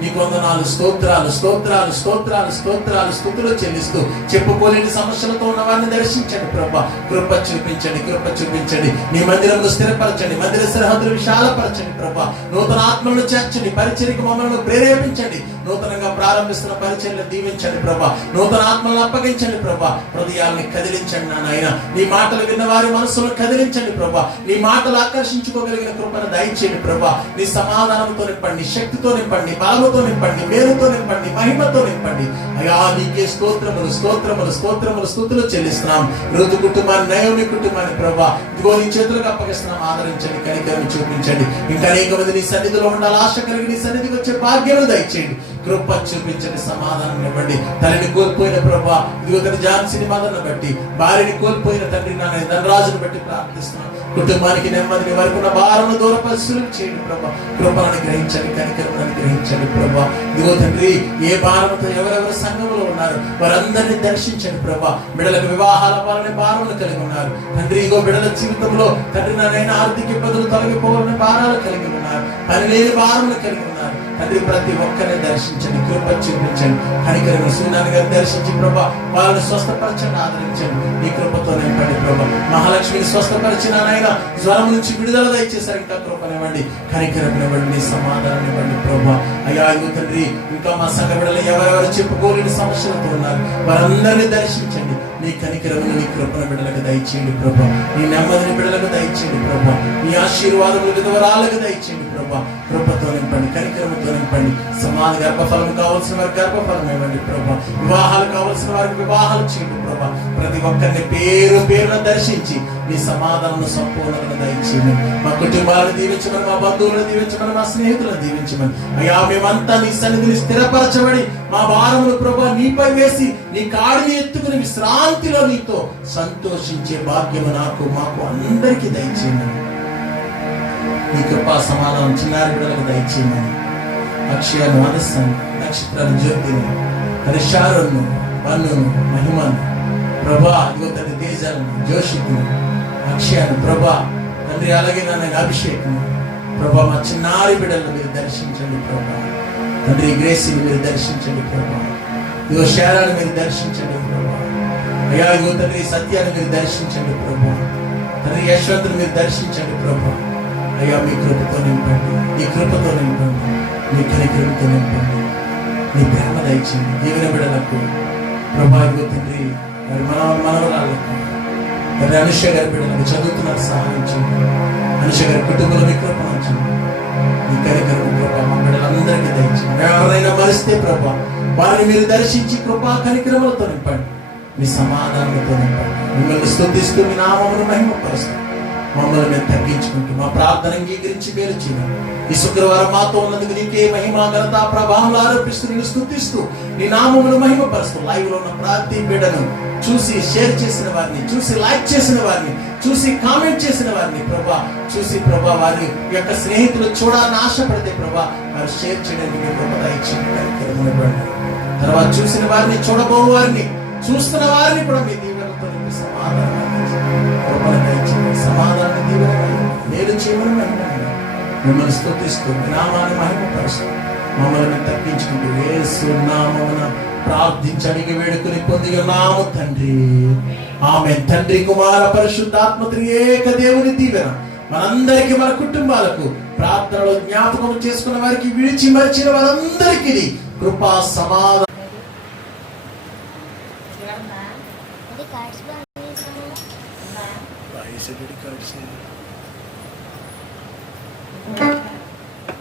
నీకు వందనాలు, స్తోత్రాలు స్తోత్రాలు స్తోత్రాలు స్తోత్రాలు స్తుతులు చెల్లిస్తూ చెప్పుకోలేని సమస్యలతో ఉన్న వారిని దర్శించండి ప్రభా. కృప చూపించండి. నీ మందిరంలో స్థిరపరచండి, మందిర సరిహద్దులు విశాలపరచండి ప్రభా. నూతన ఆత్మలను చేర్చండి, పరిచర్యకు మమ్మల్ని ప్రేరేపించండి. నూతనంగా ప్రారంభిస్తున్న పరిచర్యలు దీవించండి ప్రభా. నూతన ఆత్మలను అప్పగించండి ప్రభా. హృదయాల్ని కదిలించండి నాయన. నీ మాటలు విన్న వారి మనసులను కదిలించండి ప్రభా. నీ మాటలు ఆకర్షించుకోగలిగిన కృపను దయచేయండి ప్రభా. నీ సమాధానంతో నింపండి, శక్తితో నింపండి, బలముతో నింపండి, మేలుతో నింపండి, మహిమతో నింపండి. అయ్యా నీకే స్తోత్రములు స్తోత్రములు స్తోత్రములు స్తుతులు చెల్లిస్తున్నాం. ఋతు కుటుంబాన్ని, నయోమి కుటుంబాన్ని ప్రభా ఇదిగో నీ చేతులకు అప్పగిస్తున్నాం. ఆదరించండి, కనికరం చూపించండి. ఇంకా అనేక మంది నీ సన్నిధిలో ఉండాలి, ఆశ కలిగి నీ సన్నిధికి వచ్చే భాగ్యం దయచేయండి. కృప చూపించండి, సమాధానం ఇవ్వండి. తల్లిని కోల్పోయిన ప్రభా ఇదిగో తన ఝాన్సీని మదర్ని బట్టి, భార్యని కోల్పోయిన తండ్రి నాన్న ధనరాజును బట్టి ప్రార్థిస్తున్నాం. కుటుంబానికి నెమ్మదిని, వారికి ఉన్న భారను దూరపరిశీలన చేయండి ప్రభా. కృపను గ్రహించండి, కనికరమని గ్రహించండి ప్రభా. ఇదిగో తండ్రి ఏ భారంతో ఎవరెవరు సంఘంలో ఉన్నారు వారందరినీ దర్శించండి ప్రభా. బిడ్డలకు వివాహాల పాలనే భారములు కలిగి ఉన్నారు తండ్రి. ఇగో బిడ్డల జీవితంలో తండ్రి నాయన ఆర్థిక ఇబ్బందులు తొలగిపోవాలని భారాలు కలిగి ఉన్నారు, పని లేని భారములు కలిగి ఉన్నారు తండ్రి. ప్రతి ఒక్కరిని దర్శించండి, కృప చూపించండి, కనికరమైన సూర్యనారాయణ గారిని దర్శించి ప్రభా వాళ్ళని స్వస్థపరచండి, ఆదరించండి. నీ కృపతో నింపండి ప్రభా. మహాలక్ష్మిని స్వస్థపరిచిన ఆయన జ్వరం నుంచి విడుదల దయచేసారు. ఇంకా కృపనివ్వండి, కనికరమివ్వండి, నీ సమాధానం ఇవ్వండి ప్రభా. అయ్యా ఇదిగో తండ్రి ఇంకా మా సంఘ బిడ్డలు ఎవరెవరు చెప్పుకోలేని సమస్యలతో ఉన్నారు వారందరినీ దర్శించండి. నీ కనికరమును, నీ కృపణ బిడ్డలకు దయచేయండి ప్రభా. నీ నెమ్మదిని బిడ్డలకు దయచేయండి ప్రభా. నీ ఆశీర్వాదములు విధవరాలకు దయచేయండి ప్రభా. కృపతో నింపండి, కనికరముతో నింపండి. సమాధి గర్భఫలం కావాల్సిన వారికి గర్భఫలం ఇవ్వండి ప్రభా. వివాహాలు కావాల్సిన వారికి వివాహాలు చేయండి ప్రభా. ప్రతి ఒక్కరిని పేరు పేరున దర్శించి నీ సమాధానం సంపూర్ణతను దయచేయండి. మా కుటుంబాలను దీవించమని, మా బంధువులను దీవించమని, మా స్నేహితులను దీవించమని. అయ్యా మేమంతా నీ సన్నిధిని స్థిరపరచబడి మా భారములు ప్రభా నీపై వేసి నీ కాడిని ఎత్తుకుని విశ్రాంతిలో నీతో సంతోషించే భాగ్యము నాకు మాకు అందరికీ దయచేయండి. నీ కృపా సమాధానం చిన్నారి బిడ్డలకు దయచేయండి. అక్షయాన్ని, మనస్సాన్ని, నక్షత్రాన్ని, జ్యోతిని, హరిషారును, పన్నును, మహిమను ప్రభా ఇదిగో తండ్రి తేజాలను, జోషికును, అక్షయాన్ని ప్రభా తండ్రి అలాగే నన్ను అభిషేకం ప్రభా మా చిన్నారి బిడ్డలను మీరు దర్శించండి ప్రభా. తండ్రి గ్రేసిని మీరు దర్శించండి ప్రభా. ఇదిగో శారాన్ని మీరు దర్శించండి ప్రభా. అయ్యా ఇదిగో తండ్రి సత్యాన్ని మీరు దర్శించండి ప్రభా. తండ్రి యశ్వంతుని మీరు దర్శించండి ప్రభా. అయ్యా మీ కృపతో నింపండి, నీ కృపతో నింపండి, నీ కనికరంతో నింపండి. నీ ప్రేమ దయచేయండి. దీవెన బిడ్డలకు ప్రభా ఇదిగో తండ్రి మరి మనవరాళ్ళకు మరి అనుష గారి బిడ్డలకు చదువుతున్నారు సహాయం చేయండి. అనుష గారి కుటుంబంలో మీ కృప ఉంచండి. నీ కనికరం ప్రభా మా బిడ్డలందరికీ దయచేయండి. ఎవరైనా మరిస్తే ప్రభా వారిని మీరు దర్శించి కృపా కనికరములతో నింపండి, మీ సమాధానంతో నింపండి. మిమ్మల్ని స్తుతిస్తూ మీ నామమును మహిమపరుస్తూ మమ్మల్ని మేము తగ్గించుకుంటూ మా ప్రార్థన అంగీకరించి మేలు చేయండి. ఈ శుక్రవారం మాతో ఉన్నందుకు నీకే మహిమ, ఘనత, ప్రభావం ఆరోపిస్తూ నిన్ను స్తుతిస్తూ నీ నామమును మహిమపరుస్తూ లైవ్ లో ఉన్న ప్రతి బిడ్డను చూసి షేర్ చేసిన వారిని, చూసి లైక్ చేసిన వారిని, చూసి కామెంట్ చేసిన వారిని ప్రభా చూసి ప్రభా వారి యొక్క స్నేహితులు చూడాలని ఆశపడితే ప్రభా వారు షేర్ చేయడానికి కృప ఇచ్చింది. తర్వాత చూసిన వారిని, చూడబో వారిని, చూస్తున్న వారిని కూడా మీ దీవెనలతో నింపి సమాధానం దీవెన మేలు చేయమని మిమ్మల్ని స్తుతిస్తూ మీ నామాన్ని మహిమపరుస్తూ మమ్మల్ని తగ్గించుకుంటూ యేసు నామమున ప్రార్థించి అడిగి వేడుకుని పొంది ఉన్నాము తండ్రి. ఆమేన్. తండ్రి, కుమార, పరిశుద్ధాత్మ త్రియేక దేవుని దీవెన మనందరికీ, మన కుటుంబాలకు, ప్రార్థనలో జ్ఞాపకం చేసుకున్న వారికి, విడిచి మరిచిన వారందరికీ కృపా సమాధానం. कार्ड्स